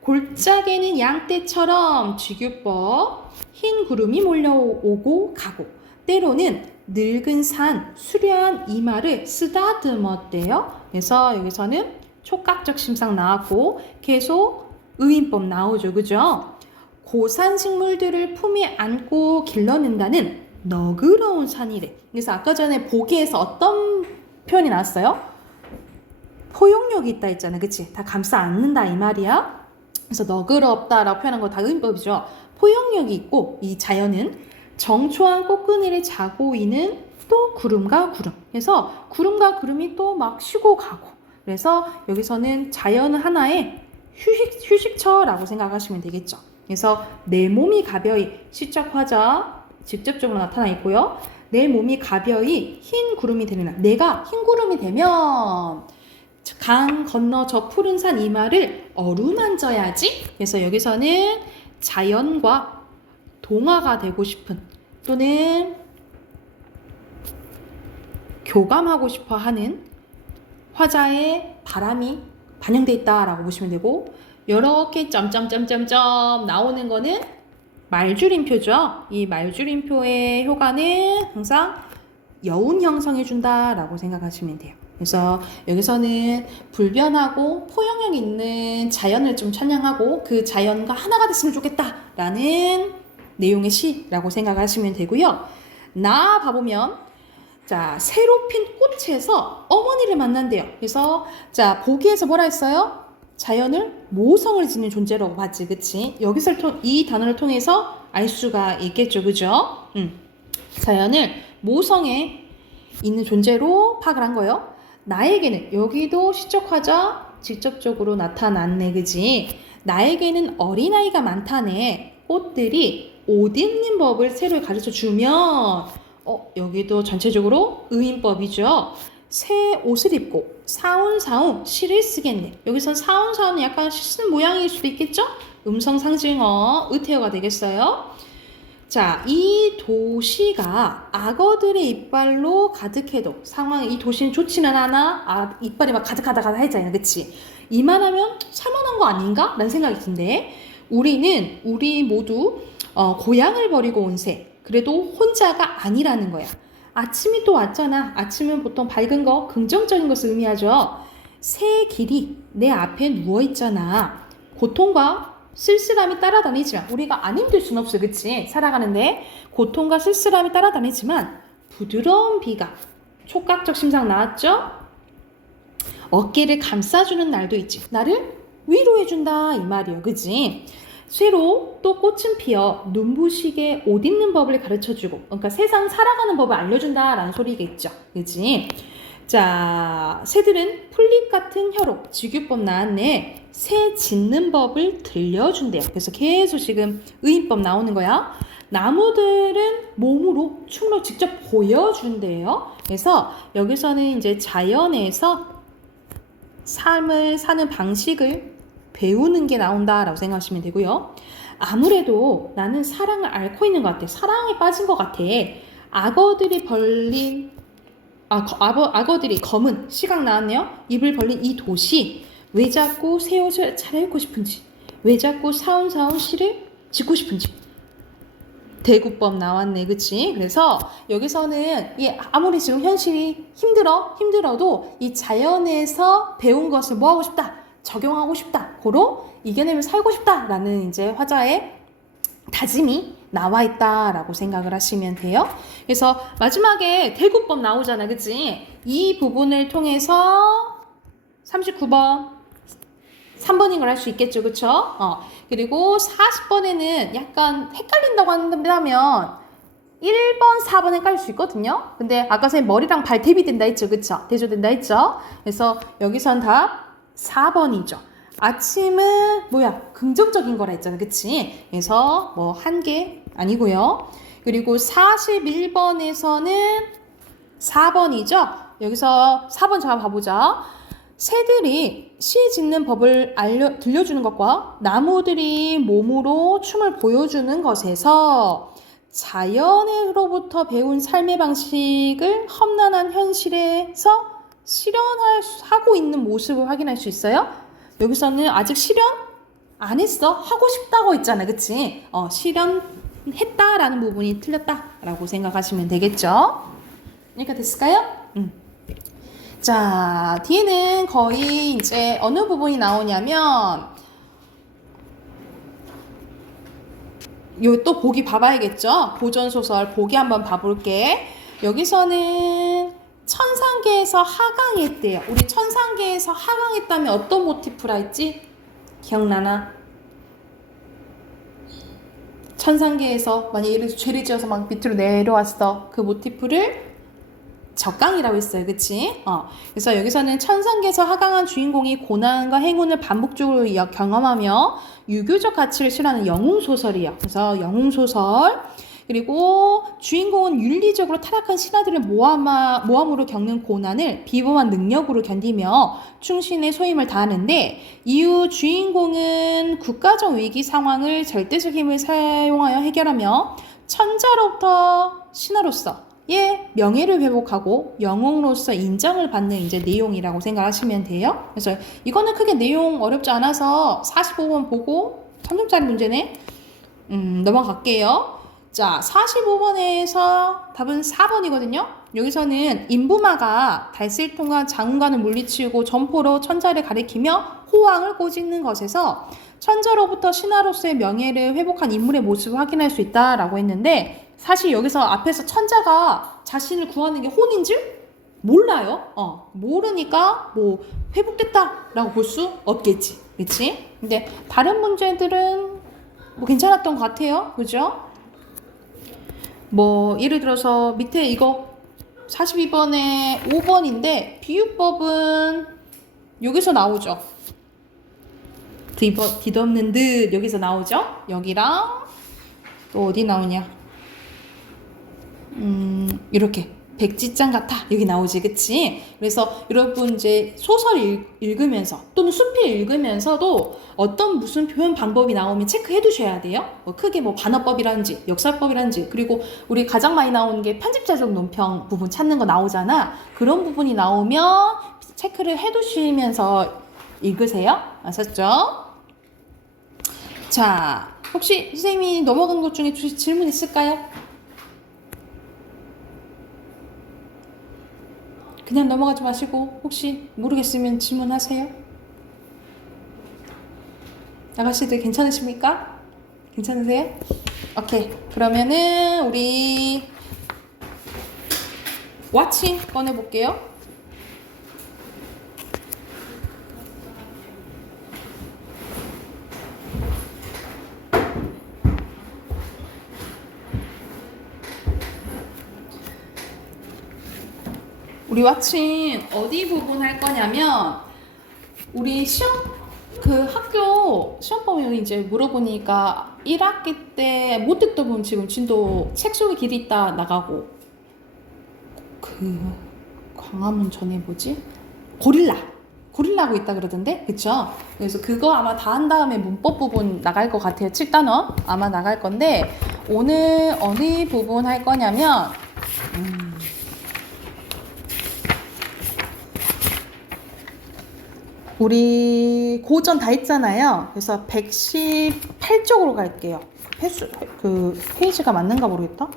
골짜기는 양떼처럼 지규법 흰 구름이 몰려오고 가고 때로는 늙은 산 수려한 이마를 쓰다듬었대요. 그래서 여기서는 촉각적 심상 나왔고 계속 의인법 나오죠. 그죠? 고산 식물들을 품에 안고 길러낸다는 너그러운 산이래. 그래서 아까 전에 보기에서 어떤 표현이 나왔어요? 포용력이 있다 했잖아. 그치? 다 감싸 안는다 이 말이야. 그래서 너그럽다라고 표현한 거 다 의인법이죠. 포용력이 있고 이 자연은 정초한 꽃그늘을 자고 있는 또 구름과 구름. 그래서 구름과 구름이 또 막 쉬고 가고. 그래서 여기서는 자연은 하나의 휴식처라고 생각하시면 되겠죠. 그래서 내 몸이 가벼이 시적 화자 직접적으로 나타나 있고요. 내 몸이 가벼이 흰 구름이 되는 날. 내가 흰 구름이 되면 강 건너 저 푸른 산 이 말을 어루만져야지. 그래서 여기서는 자연과 동화가 되고 싶은 또는 교감하고 싶어 하는 화자의 바람이 반영되어 있다라고 보시면 되고, 이렇게 점점점점점 나오는 거는 말줄임표죠. 이 말줄임표의 효과는 항상 여운 형성해준다라고 생각하시면 돼요. 그래서 여기서는 불변하고 포용력 있는 자연을 좀 찬양하고 그 자연과 하나가 됐으면 좋겠다라는 내용의 시라고 생각하시면 되고요. 나 봐보면 자, 새로 핀 꽃에서 어머니를 만난대요. 그래서 자, 보기에서 뭐라 했어요? 자연을 모성을 지닌 존재라고 봤지, 그치? 여기서 이 단어를 통해서 알 수가 있겠죠, 그죠? 자연을 모성에 있는 존재로 파악을 한 거예요. 나에게는 여기도 시적 화자 직접적으로 나타났네, 그지? 나에게는 어린아이가 많다네. 꽃들이 옷 입는 법을 새로 가르쳐 주면 여기도 전체적으로 의인법이죠. 새 옷을 입고 사운사운 시를 쓰겠네. 여기서 사운사운은 약간 시 쓰는 모양일 수도 있겠죠? 음성상징어 의태어가 되겠어요. 자, 이 도시가 악어들의 이빨로 가득해도 상황이 이 도시는 좋지는 않아. 이빨이 막 가득하다 했잖아요, 그치? 이만하면 살만한 거 아닌가? 라는 생각이 든데, 우리 모두 고향을 버리고 온 새, 그래도 혼자가 아니라는 거야. 아침이 또 왔잖아. 아침은 보통 밝은 거, 긍정적인 것을 의미하죠. 새 길이 내 앞에 누워있잖아. 고통과 쓸쓸함이 따라다니지만, 우리가 안 힘들 순 없어, 그치? 살아가는데 고통과 쓸쓸함이 따라다니지만 부드러운 비가, 촉각적 심상 나왔죠? 어깨를 감싸주는 날도 있지. 나를 위로해준다 이 말이에요, 그치? 쇠로 또 꽃은 피어 눈부시게 옷 입는 법을 가르쳐주고, 그러니까 세상 살아가는 법을 알려준다라는 소리겠죠, 그치? 자, 새들은 풀잎 같은 혀로 직유법 나왔네. 새 짖는 법을 들려준대요. 그래서 계속 지금 의인법 나오는 거야. 나무들은 몸으로 춤으로 직접 보여준대요. 그래서 여기서는 이제 자연에서 삶을 사는 방식을 배우는 게 나온다라고 생각하시면 되고요. 아무래도 나는 사랑을 앓고 있는 것 같아. 사랑에 빠진 것 같아. 악어들이 검은 시각 나왔네요. 입을 벌린 이 도시, 왜 자꾸 새 옷을 차려입고 싶은지, 왜 자꾸 사운사운 시를 짓고 싶은지. 대구법 나왔네, 그치? 그래서 여기서는 아무리 지금 현실이 힘들어도 이 자연에서 배운 것을 뭐 하고 싶다? 적용하고 싶다. 고로 이겨내며 살고 싶다라는 이제 화자의 다짐이 나와 있다라고 생각을 하시면 돼요. 그래서 마지막에 대구법 나오잖아, 그치? 이 부분을 통해서 39번 3번인 걸 할 수 있겠죠, 그쵸? 그리고 40번에는 약간 헷갈린다고 한다면 1번, 4번 헷갈릴 수 있거든요. 근데 아까 선생님 머리랑 발 대비된다 했죠, 그쵸? 대조된다 했죠? 그래서 여기선 다 4번이죠. 아침은 긍정적인 거라 했잖아, 그치? 그래서 뭐 한 개 아니고요. 그리고 41번에서는 4번이죠. 여기서 4번 잘 봐보자. 새들이 시 짓는 법을 들려주는 것과 나무들이 몸으로 춤을 보여주는 것에서 자연으로부터 배운 삶의 방식을 험난한 현실에서 실현하고 있는 모습을 확인할 수 있어요. 여기서는 아직 실현 안 했어. 하고 싶다고 했잖아, 그치? 실현했다라는 부분이 틀렸다라고 생각하시면 되겠죠. 여기가 됐을까요? 자, 뒤에는 거의 이제 어느 부분이 나오냐면 요 또 보기 봐봐야겠죠? 고전소설 보기 한번 봐볼게. 여기서는 천상계에서 하강했대요. 우리 천상계에서 하강했다면 어떤 모티프라 했지? 기억나나? 천상계에서 만약 예를 들어서 죄를 지어서 막 밑으로 내려왔어. 그 모티프를 적강이라고 했어요, 그치? 그래서 여기서는 천상계에서 하강한 주인공이 고난과 행운을 반복적으로 경험하며 유교적 가치를 실현하는 영웅소설이에요. 그래서 영웅소설. 그리고 주인공은 윤리적으로 타락한 신하들을 모함으로 겪는 고난을 비범한 능력으로 견디며 충신의 소임을 다하는데, 이후 주인공은 국가적 위기 상황을 절대적 힘을 사용하여 해결하며 천자로부터 신하로서의 명예를 회복하고 영웅으로서 인정을 받는 이제 내용이라고 생각하시면 돼요. 그래서 이거는 크게 내용 어렵지 않아서 45번 보고 3점짜리 문제네. 넘어갈게요. 자, 45번에서 답은 4번이거든요. 여기서는 인부마가 달실통과 장군관을 물리치고 점포로 천자를 가리키며 호황을 꼬집는 것에서 천자로부터 신하로서의 명예를 회복한 인물의 모습을 확인할 수 있다라고 했는데, 사실 여기서 앞에서 천자가 자신을 구하는 게 혼인 줄 몰라요. 모르니까 뭐 회복됐다라고 볼 수 없겠지. 그치? 근데 다른 문제들은 뭐 괜찮았던 것 같아요. 그죠? 뭐 예를 들어서 밑에 이거 42번에 5번인데 비유법은 여기서 나오죠. 뒤덮는 듯 여기서 나오죠. 여기랑 또 어디 나오냐, 이렇게 백지장 같아 여기 나오지, 그치? 그래서 여러분 이제 소설 읽으면서 또는 수필 읽으면서도 어떤 무슨 표현 방법이 나오면 체크해 두셔야 돼요. 크게 뭐 반어법이라든지 역사법이라든지, 그리고 우리 가장 많이 나오는 게 편집자적 논평 부분 찾는 거 나오잖아. 그런 부분이 나오면 체크를 해 두시면서 읽으세요. 아셨죠? 자, 혹시 선생님이 넘어간 것 중에 질문 있을까요? 그냥 넘어가지 마시고 혹시 모르겠으면 질문하세요. 아가씨들 괜찮으십니까? 괜찮으세요? 오케이. 그러면은 우리 왓칭 꺼내볼게요. 우리 왓칭 어디 부분 할 거냐면, 우리 시험 학교 시험범위 이제 물어보니까 1학기 때 못 듣던 분 지금 진도 책 속에 길이 있다 나가고, 광화문 전에 뭐지? 고릴라고 있다 그러던데, 그쵸? 그래서 그거 아마 다 한 다음에 문법 부분 나갈 것 같아요. 7단원 아마 나갈 건데, 오늘 어느 부분 할 거냐면, 우리 고전 다 했잖아요. 그래서 118쪽으로 갈게요. 페이지가 맞는가 모르겠다.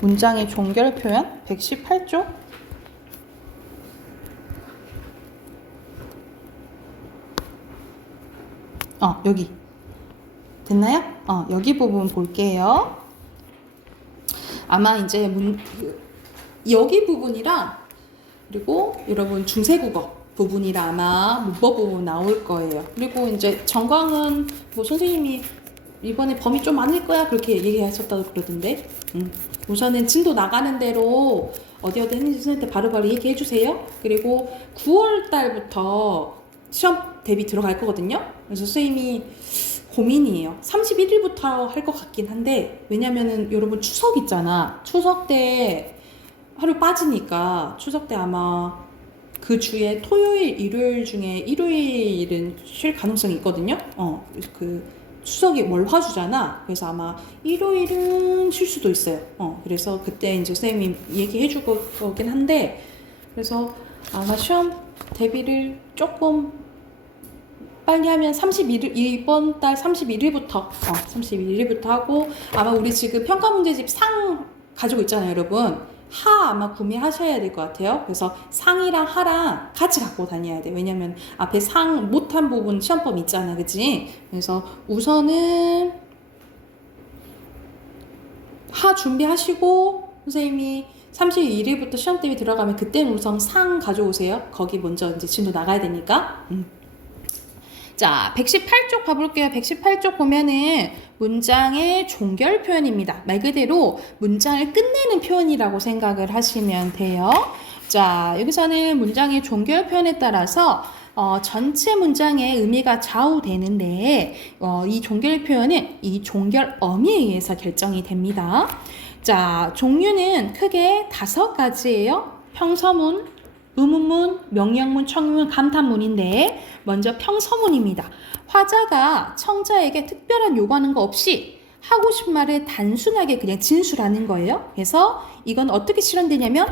문장의 종결 표현 118쪽. 여기 됐나요? 여기 부분 볼게요. 아마 이제 여기 부분이랑, 그리고 여러분 중세국어 부분이라 아마 문법 부분 나올 거예요. 그리고 이제 전광은 뭐 선생님이 이번에 범위 좀 많을 거야 그렇게 얘기하셨다고 그러던데, 우선은 진도 나가는 대로 어디 했는지 선생님한테 바로바로 얘기해 주세요. 그리고 9월 달부터 시험 대비 들어갈 거거든요. 그래서 선생님이 고민이에요. 31일부터 할 것 같긴 한데, 왜냐면은 여러분 추석 있잖아. 추석 때 하루 빠지니까 추석 때 아마 그 주에 토요일, 일요일 중에 일요일은 쉴 가능성이 있거든요. 추석이 월화주잖아. 그래서 아마 일요일은 쉴 수도 있어요. 그래서 그때 이제 선생님이 얘기해 줄 거긴 한데, 그래서 아마 시험 대비를 조금 빨리 하면 31일, 이번 달 31일부터 하고, 아마 우리 지금 평가 문제집 상 가지고 있잖아요, 여러분. 하 아마 구매하셔야 될 것 같아요. 그래서 상이랑 하랑 같이 갖고 다녀야 돼. 왜냐면 앞에 상 못한 부분 시험법 있잖아, 그치? 그래서 우선은 하 준비하시고, 선생님이 31일부터 시험 대비 들어가면 그때는 우선 상 가져오세요. 거기 먼저 이제 진도 나가야 되니까. 자, 118쪽 봐볼게요. 118쪽 보면은 문장의 종결 표현입니다. 말 그대로 문장을 끝내는 표현이라고 생각을 하시면 돼요. 자, 여기서는 문장의 종결 표현에 따라서 전체 문장의 의미가 좌우되는데 이 종결 표현은 이 종결어미에 의해서 결정이 됩니다. 자, 종류는 크게 5가지예요. 평서문, 의문문, 명령문, 청유문, 감탄문인데 먼저 평서문입니다. 화자가 청자에게 특별한 요구하는 거 없이 하고 싶은 말을 단순하게 그냥 진술하는 거예요. 그래서 이건 어떻게 실현되냐면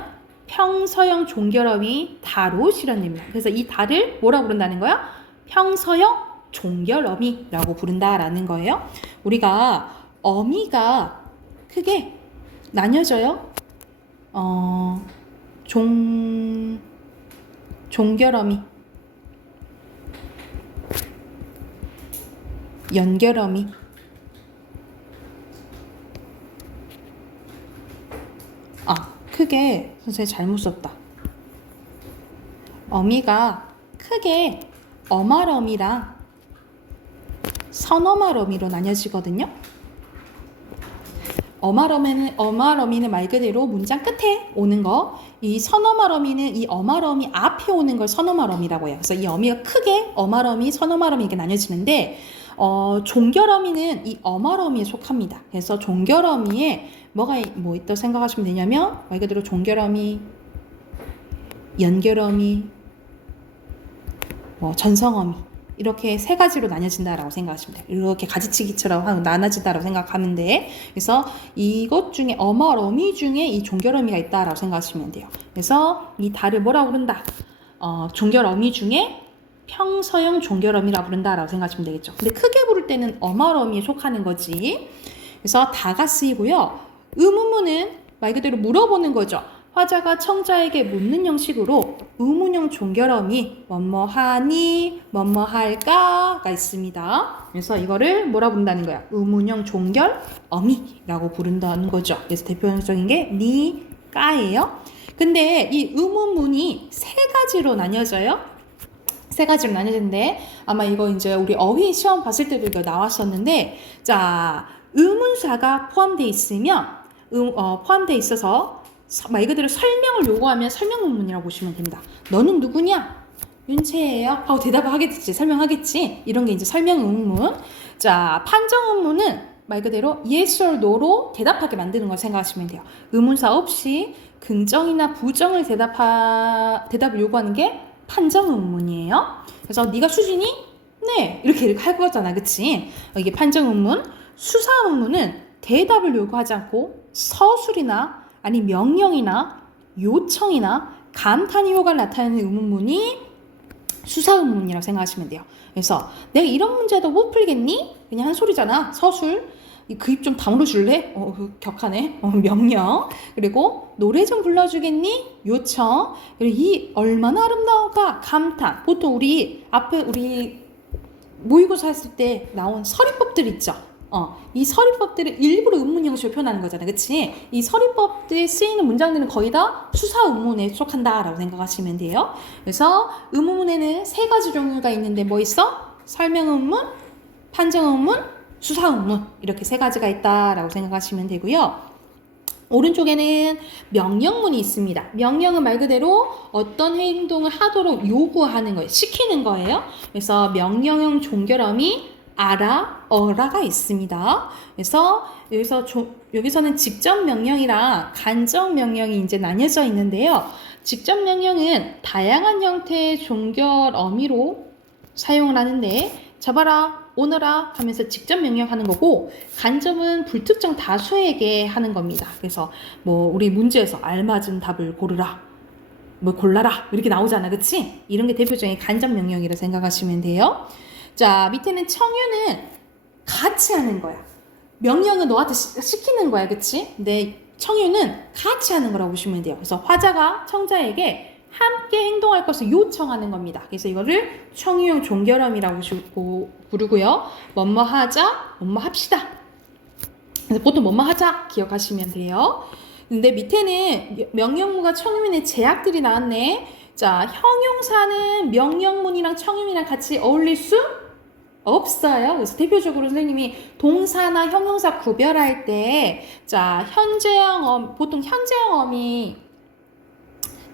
평서형 종결어미 다로 실현됩니다. 그래서 이 다를 뭐라고 부른다는 거야? 평서형 종결어미라고 부른다라는 거예요. 우리가 어미가 크게 나뉘어져요. 종결어미, 연결어미, 크게 선생님 잘못 썼다. 어미가 크게 어말어미랑 선어말어미로 나뉘어지거든요. 어말어미는 말 그대로 문장 끝에 오는 거, 이 선어말어미는 이 어말어미 앞에 오는 걸 선어말어미라고 해요. 그래서 이 어미가 크게 어말어미, 선어말어미 이렇게 나뉘어지는데 종결어미는 이 어말어미에 속합니다. 그래서 종결어미에 뭐 있다고 생각하시면 되냐면 말 그대로 종결어미, 연결어미, 전성어미 이렇게 3가지로 나뉘어진다라고 생각하시면 돼요. 이렇게 가지치기처럼 나눠진다라고 생각하면 돼. 그래서 이것 중에 어말어미 중에 이 종결어미가 있다라고 생각하시면 돼요. 그래서 이 다를 뭐라고 부른다? 종결어미 중에 평서형 종결어미라고 부른다라고 생각하시면 되겠죠. 근데 크게 부를 때는 어말어미에 속하는 거지. 그래서 다가 쓰이고요. 의문문은 말 그대로 물어보는 거죠. 화자가 청자에게 묻는 형식으로 의문형 종결어미 뭐뭐하니, 뭐뭐할까가 있습니다. 그래서 이거를 뭐라 부른다는 거야? 의문형 종결어미라고 부른다는 거죠. 그래서 대표적인 게 니, 까예요. 근데 이 의문문이 3가지로 나뉘어져요. 3가지로 나뉘어지는데 아마 이거 이제 우리 어휘 시험 봤을 때도 이거 나왔었는데, 자, 의문사가 포함되어 있으면 포함되어 있어서 말 그대로 설명을 요구하면 설명문이라고 보시면 됩니다. 너는 누구냐? 윤채예요. 하고 대답을 하겠지. 설명하겠지. 이런 게 이제 설명의문. 자, 판정의문은 말 그대로 yes or no로 대답하게 만드는 걸 생각하시면 돼요. 의문사 없이 긍정이나 부정을 대답을 요구하는 게 판정의문이에요. 그래서 네가 수진이? 네. 이렇게 할 거잖아. 그치? 이게 판정의문. 수사의문은 대답을 요구하지 않고 서술이나 아니 명령이나 요청이나 감탄 효과를 나타내는 의문문이 수사의문이라고 생각하시면 돼요. 그래서 내가 이런 문제도 못 풀겠니? 그냥 한 소리잖아. 서술. 그 입 좀 다물어 줄래? 격하네. 명령. 그리고 노래 좀 불러주겠니? 요청. 그리고 이 얼마나 아름다울까? 감탄. 보통 우리 모의고사 했을 때 나온 서리법들 있죠. 이 서리법들을 일부러 의문 형식으로 표현하는 거잖아. 그치? 이 서리법들에 쓰이는 문장들은 거의 다 수사 의문에 속한다라고 생각하시면 돼요. 그래서 의문문에는 3가지 종류가 있는데 뭐 있어? 설명 의문, 판정 의문, 수사 의문. 이렇게 3가지가 있다라고 생각하시면 되고요. 오른쪽에는 명령문이 있습니다. 명령은 말 그대로 어떤 행동을 하도록 요구하는 거예요. 시키는 거예요. 그래서 명령형 종결어미 아라, 어라가 있습니다. 그래서 여기서는 직접 명령이랑 간접 명령이 이제 나뉘어져 있는데요. 직접 명령은 다양한 형태의 종결 어미로 사용을 하는데 잡아라, 오너라 하면서 직접 명령하는 거고, 간접은 불특정 다수에게 하는 겁니다. 그래서 우리 문제에서 알맞은 답을 고르라, 골라라 이렇게 나오잖아. 그치? 이런 게 대표적인 간접 명령이라고 생각하시면 돼요. 자, 밑에는 청유는 같이 하는 거야. 명령은 너한테 시키는 거야. 그치? 근데 청유는 같이 하는 거라고 보시면 돼요. 그래서 화자가 청자에게 함께 행동할 것을 요청하는 겁니다. 그래서 이거를 청유형 종결어미라고 부르고요. 뭐뭐 하자, 뭐뭐 합시다. 그래서 보통 뭐뭐 하자 기억하시면 돼요. 근데 밑에는 명령문과 청유문의 제약들이 나왔네. 자, 형용사는 명령문이랑 청유문이랑 같이 어울릴 수 없어요. 그래서 대표적으로 선생님이 동사나 형용사 구별할 때, 자, 보통 현재형어미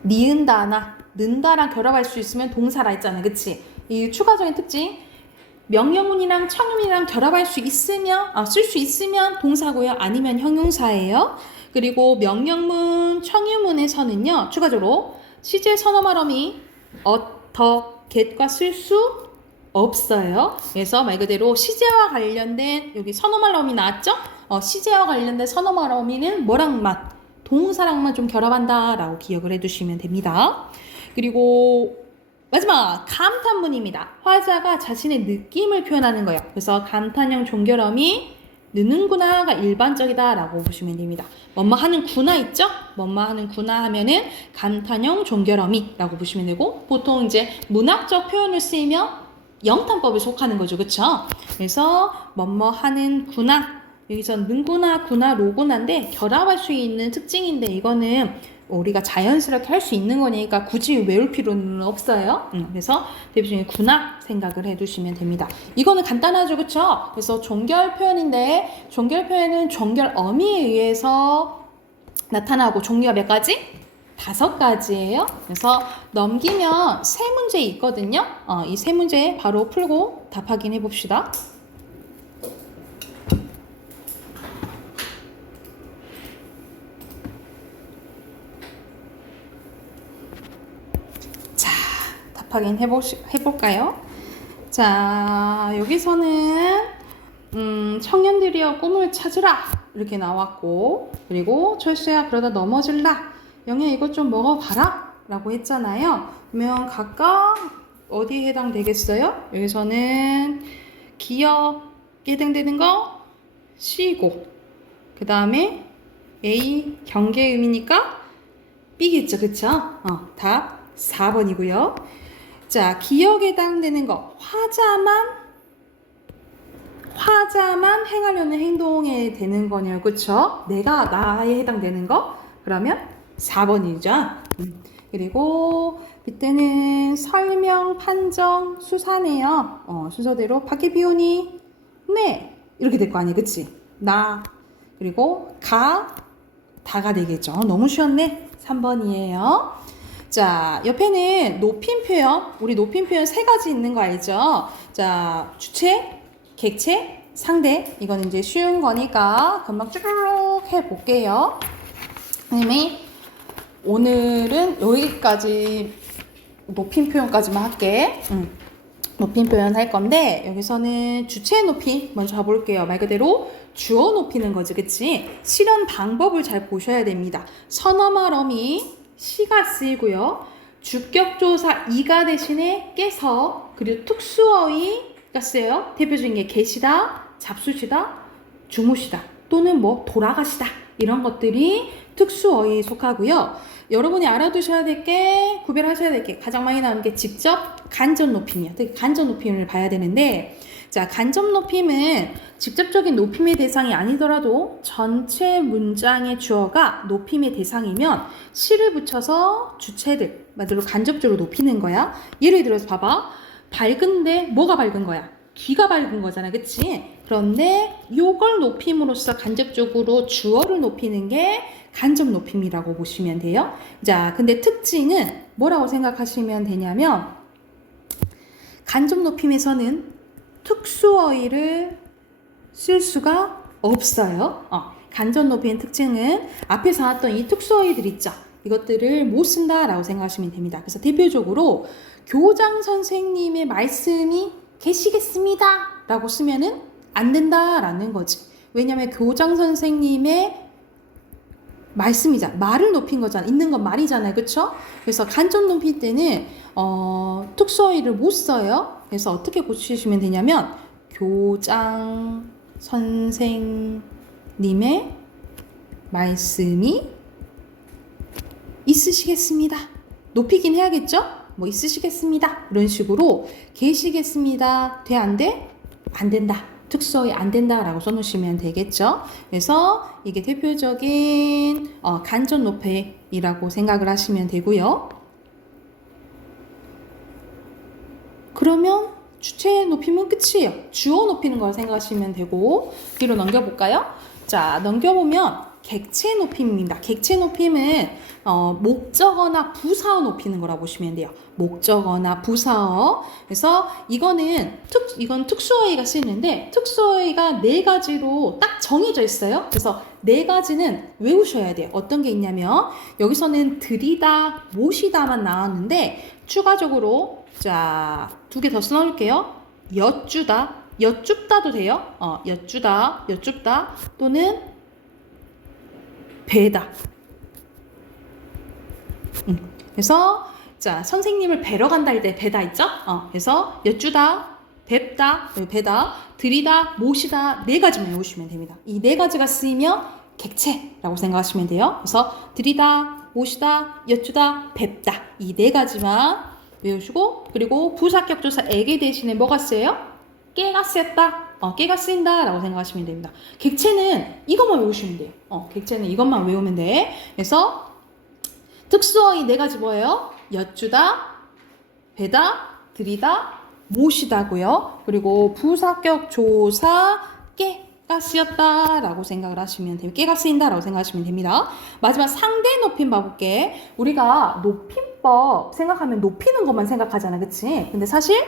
니은다나 는다랑 결합할 수 있으면 동사라 했잖아. 그치? 이 추가적인 특징. 명령문이랑 청유문이랑 결합할 수 있으면, 쓸 수 있으면 동사고요. 아니면 형용사예요. 그리고 명령문, 청유문에서는요, 추가적으로 시제 선어 말어미 더, get과 쓸 수 없어요. 그래서 말 그대로 시제와 관련된 여기 선어 말어미 나왔죠? 시제와 관련된 선어 말어미는 뭐랑만? 동사랑만 좀 결합한다 라고 기억을 해두시면 됩니다. 그리고 마지막 감탄문입니다. 화자가 자신의 느낌을 표현하는 거예요. 그래서 감탄형 종결어미 느는구나가 일반적이다 라고 보시면 됩니다. 뭐뭐 하는구나 있죠? 뭐뭐 하는구나 하면은 감탄형 종결어미 라고 보시면 되고, 보통 이제 문학적 표현을 쓰이면 영탄법에 속하는 거죠. 그쵸? 그래서 뭐뭐 하는구나, 여기서 는구나, 구나, 로구나인데 결합할 수 있는 특징인데, 이거는 우리가 자연스럽게 할 수 있는 거니까 굳이 외울 필요는 없어요. 그래서 대표 중에 구나 생각을 해두시면 됩니다. 이거는 간단하죠, 그쵸? 그래서 종결 표현인데, 종결 표현은 종결 어미에 의해서 나타나고, 종류가 몇 가지? 5가지예요. 그래서 넘기면 3문제 있거든요. 이 3문제 바로 풀고 답 확인해 봅시다. 확인 해볼까요? 자, 여기서는 청년들이여 꿈을 찾으라 이렇게 나왔고, 그리고 철수야 그러다 넘어질라, 영희야 이것 좀 먹어봐라 라고 했잖아요. 그러면 각각 어디에 해당되겠어요? 여기서는 기억에 해당되는 거 C고, 그 다음에 A 경계음이니까 B겠죠, 그쵸? 답 4번이고요. 자, 기억에 해당되는 거 화자만 행하려는 행동에 되는 거네요. 그쵸? 내가 나에 해당되는 거? 그러면 4번이죠. 그리고 밑에는 설명, 판정, 수사네요. 순서대로 밖에 비 오니? 네. 이렇게 될 거 아니에요. 그치? 나. 그리고 다가 되겠죠. 너무 쉬웠네. 3번이에요. 자, 옆에는 높임 표현. 우리 높임 표현 3가지 있는 거 알죠? 자, 주체, 객체, 상대. 이건 이제 쉬운 거니까 금방 쭈르륵 해볼게요. 선생님이 오늘은 여기까지 높임 표현까지만 할게. 높임 표현 할 건데, 여기서는 주체 높이 먼저 가볼게요. 말 그대로 주어 높이는 거지, 그치? 실현 방법을 잘 보셔야 됩니다. 선어말 어미 시가 쓰이고요. 주격조사 이가 대신에 깨서, 그리고 특수어휘가 쓰여요. 대표적인 게 계시다, 잡수시다, 주무시다, 또는 뭐 돌아가시다, 이런 것들이 특수어휘에 속하고요. 여러분이 알아두셔야 될 게, 구별하셔야 될 게, 가장 많이 나오는 게 직접 간접 높임이에요. 특히 간접 높임을 봐야 되는데, 자, 간접 높임은 직접적인 높임의 대상이 아니더라도 전체 문장의 주어가 높임의 대상이면 시를 붙여서 주체들 말대로 간접적으로 높이는 거야. 예를 들어서 봐봐. 밝은데 뭐가 밝은 거야? 귀가 밝은 거잖아, 그치? 그런데 요걸 높임으로써 간접적으로 주어를 높이는 게 간접 높임이라고 보시면 돼요. 자, 근데 특징은 뭐라고 생각하시면 되냐면, 간접 높임에서는 특수어휘를 쓸 수가 없어요. 간접 높임의 특징은 앞에서 나왔던 이 특수어휘들 있죠. 이것들을 못 쓴다라고 생각하시면 됩니다. 그래서 대표적으로 교장 선생님의 말씀이 계시겠습니다 라고 쓰면은 안 된다라는 거지. 왜냐면 교장 선생님의 말씀이잖아. 말을 높인 거잖아. 있는 건 말이잖아요. 그쵸? 그래서 간접 높일 때는 특수어휘를 못 써요. 그래서 어떻게 고치시면 되냐면, 교장 선생님의 말씀이 있으시겠습니다. 높이긴 해야겠죠? 뭐 있으시겠습니다. 이런 식으로 계시겠습니다. 돼? 안 돼? 안 된다. 특수어휘 안 된다라고 써놓으시면 되겠죠. 그래서 이게 대표적인 간접 높임이라고 생각을 하시면 되고요. 그러면 주체 높이면 끝이에요. 주어 높이는 걸 생각하시면 되고, 뒤로 넘겨볼까요? 자, 넘겨보면 객체 높임입니다. 객체 높임은 목적어나 부사어 높이는 거라 보시면 돼요. 목적어나 부사어. 그래서 이건 특수어휘가 쓰이는데 특수어휘가 네 가지로 딱 정해져 있어요. 그래서 네 가지는 외우셔야 돼요. 어떤 게 있냐면 여기서는 들이다, 모시다만 나왔는데 추가적으로 자, 2개 더 써놓을게요. 엿주다, 엿줍다도 돼요. 엿주다, 엿줍다 또는 배다. 그래서 자, 선생님을 뵈러 간다 할 때 배다 있죠? 그래서 엿주다, 뵙다, 배다, 들이다, 모시다 네 가지만 외우시면 됩니다. 이 네 가지가 쓰이면 객체라고 생각하시면 돼요. 그래서 들이다, 모시다, 엿주다, 뵙다 이 네 가지만 외우시고 그리고 부사격 조사 에게 대신에 뭐가 쓰여요? 깨가 쓰였다. 깨가 쓰인다 라고 생각하시면 됩니다. 객체는 이것만 외우시면 돼요. 객체는 이것만 외우면 돼. 그래서 특수어휘 네 가지 뭐예요? 엿주다, 배다, 들이다, 모시다고요. 그리고 부사격 조사 깨가 쓰였다 라고 생각을 하시면 돼요. 깨가 쓰인다 라고 생각하시면 됩니다. 마지막 상대 높임 봐볼게. 우리가 높임법 생각하면 높이는 것만 생각하잖아, 그치? 근데 사실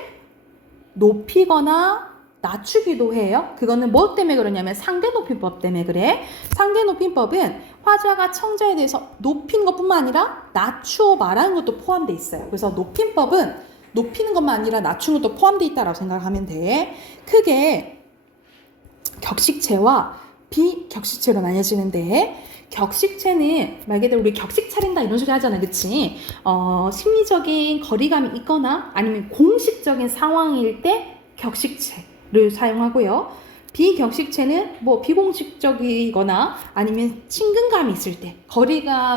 높이거나 낮추기도 해요. 그거는 뭐 때문에 그러냐면 상대 높임법 때문에 그래. 상대 높임법은 화자가 청자에 대해서 높인 것뿐만 아니라 낮추어 말하는 것도 포함되어 있어요. 그래서 높임법은 높이는 것만 아니라 낮추는 것도 포함되어 있다고 생각하면 돼. 크게 격식체와 비격식체로 나뉘어지는데 격식체는 말 그대로 우리 격식 차린다 이런 소리 하잖아, 그치? 심리적인 거리감이 있거나 아니면 공식적인 상황일 때 격식체를 사용하고요. 비격식체는 뭐 비공식적이거나 아니면 친근감이 있을 때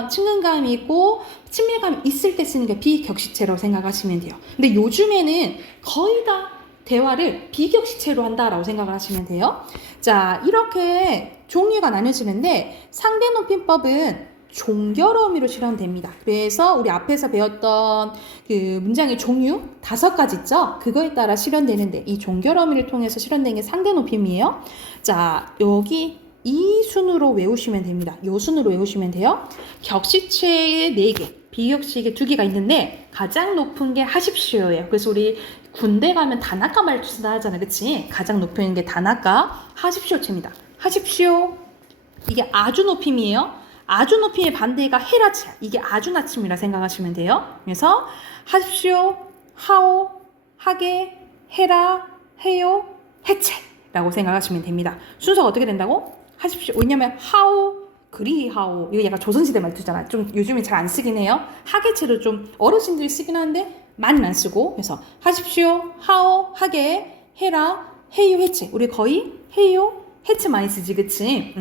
친근감이 있고 친밀감이 있을 때 쓰는 게 비격식체라고 생각하시면 돼요. 근데 요즘에는 거의 다 대화를 비격식체로 한다라고 생각을 하시면 돼요. 자, 이렇게 종류가 나뉘어지는데 상대 높임법은 종결어미로 실현됩니다. 그래서 우리 앞에서 배웠던 그 문장의 종류 5가지 있죠? 그거에 따라 실현되는데 이 종결어미를 통해서 실현된 게 상대 높임이에요. 자, 여기 이 순으로 외우시면 됩니다. 이 순으로 외우시면 돼요. 격식체의 4개, 비격식의 2개가 있는데 가장 높은 게 하십시오예요. 그래서 우리 군대 가면 다나카 말투 쓴다 하잖아, 그치? 가장 높은 게 다나카 하십시오체입니다. 하십시오. 이게 아주 높임이에요. 아주 높임의 반대가 해라치야. 이게 아주 낮춤이라 생각하시면 돼요. 그래서 하십시오, 하오, 하게, 해라, 해요, 해체라고 생각하시면 됩니다. 순서가 어떻게 된다고? 하십시오. 왜냐면 하오, 그리하오 이거 약간 조선시대 말투잖아. 좀 요즘에 잘 안 쓰긴 해요. 하계체를 좀 어르신들이 쓰긴 하는데 많이는 안 쓰고. 그래서 하십시오, 하오, 하게, 해라, 해요, 해체. 우리 거의 해요, 해체 많이 쓰지, 그치?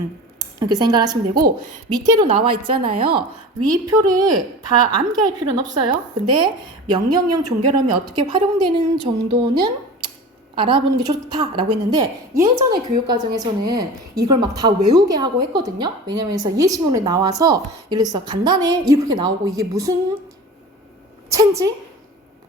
이렇게 생각하시면 되고 밑에도 나와 있잖아요. 위 표를 다 암기할 필요는 없어요. 근데 명령형 종결음이 어떻게 활용되는 정도는 알아보는 게 좋다라고 했는데 예전에 교육과정에서는 이걸 막 다 외우게 하고 했거든요. 왜냐면 예시문에 나와서 예를 들어서 간단해 이렇게 나오고 이게 무슨 체인지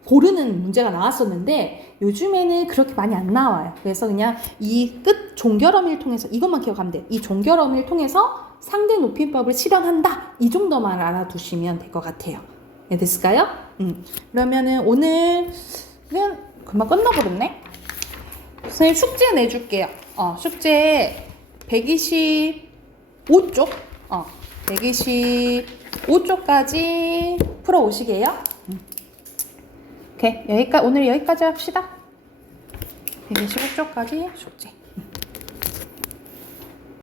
고르는 문제가 나왔었는데 요즘에는 그렇게 많이 안 나와요. 그래서 그냥 이 끝 종결어미를 통해서 이것만 기억하면 돼요. 이 종결어미를 통해서 상대 높임법을 실현한다. 이 정도만 알아두시면 될 것 같아요. 네, 됐을까요? 그러면은 오늘 그냥 금방 끝나버렸네. 선생님 숙제 내줄게요. 숙제 125쪽 125쪽까지 풀어 오시게요. 오케이, 오늘 여기까지 합시다. 125쪽까지 숙제.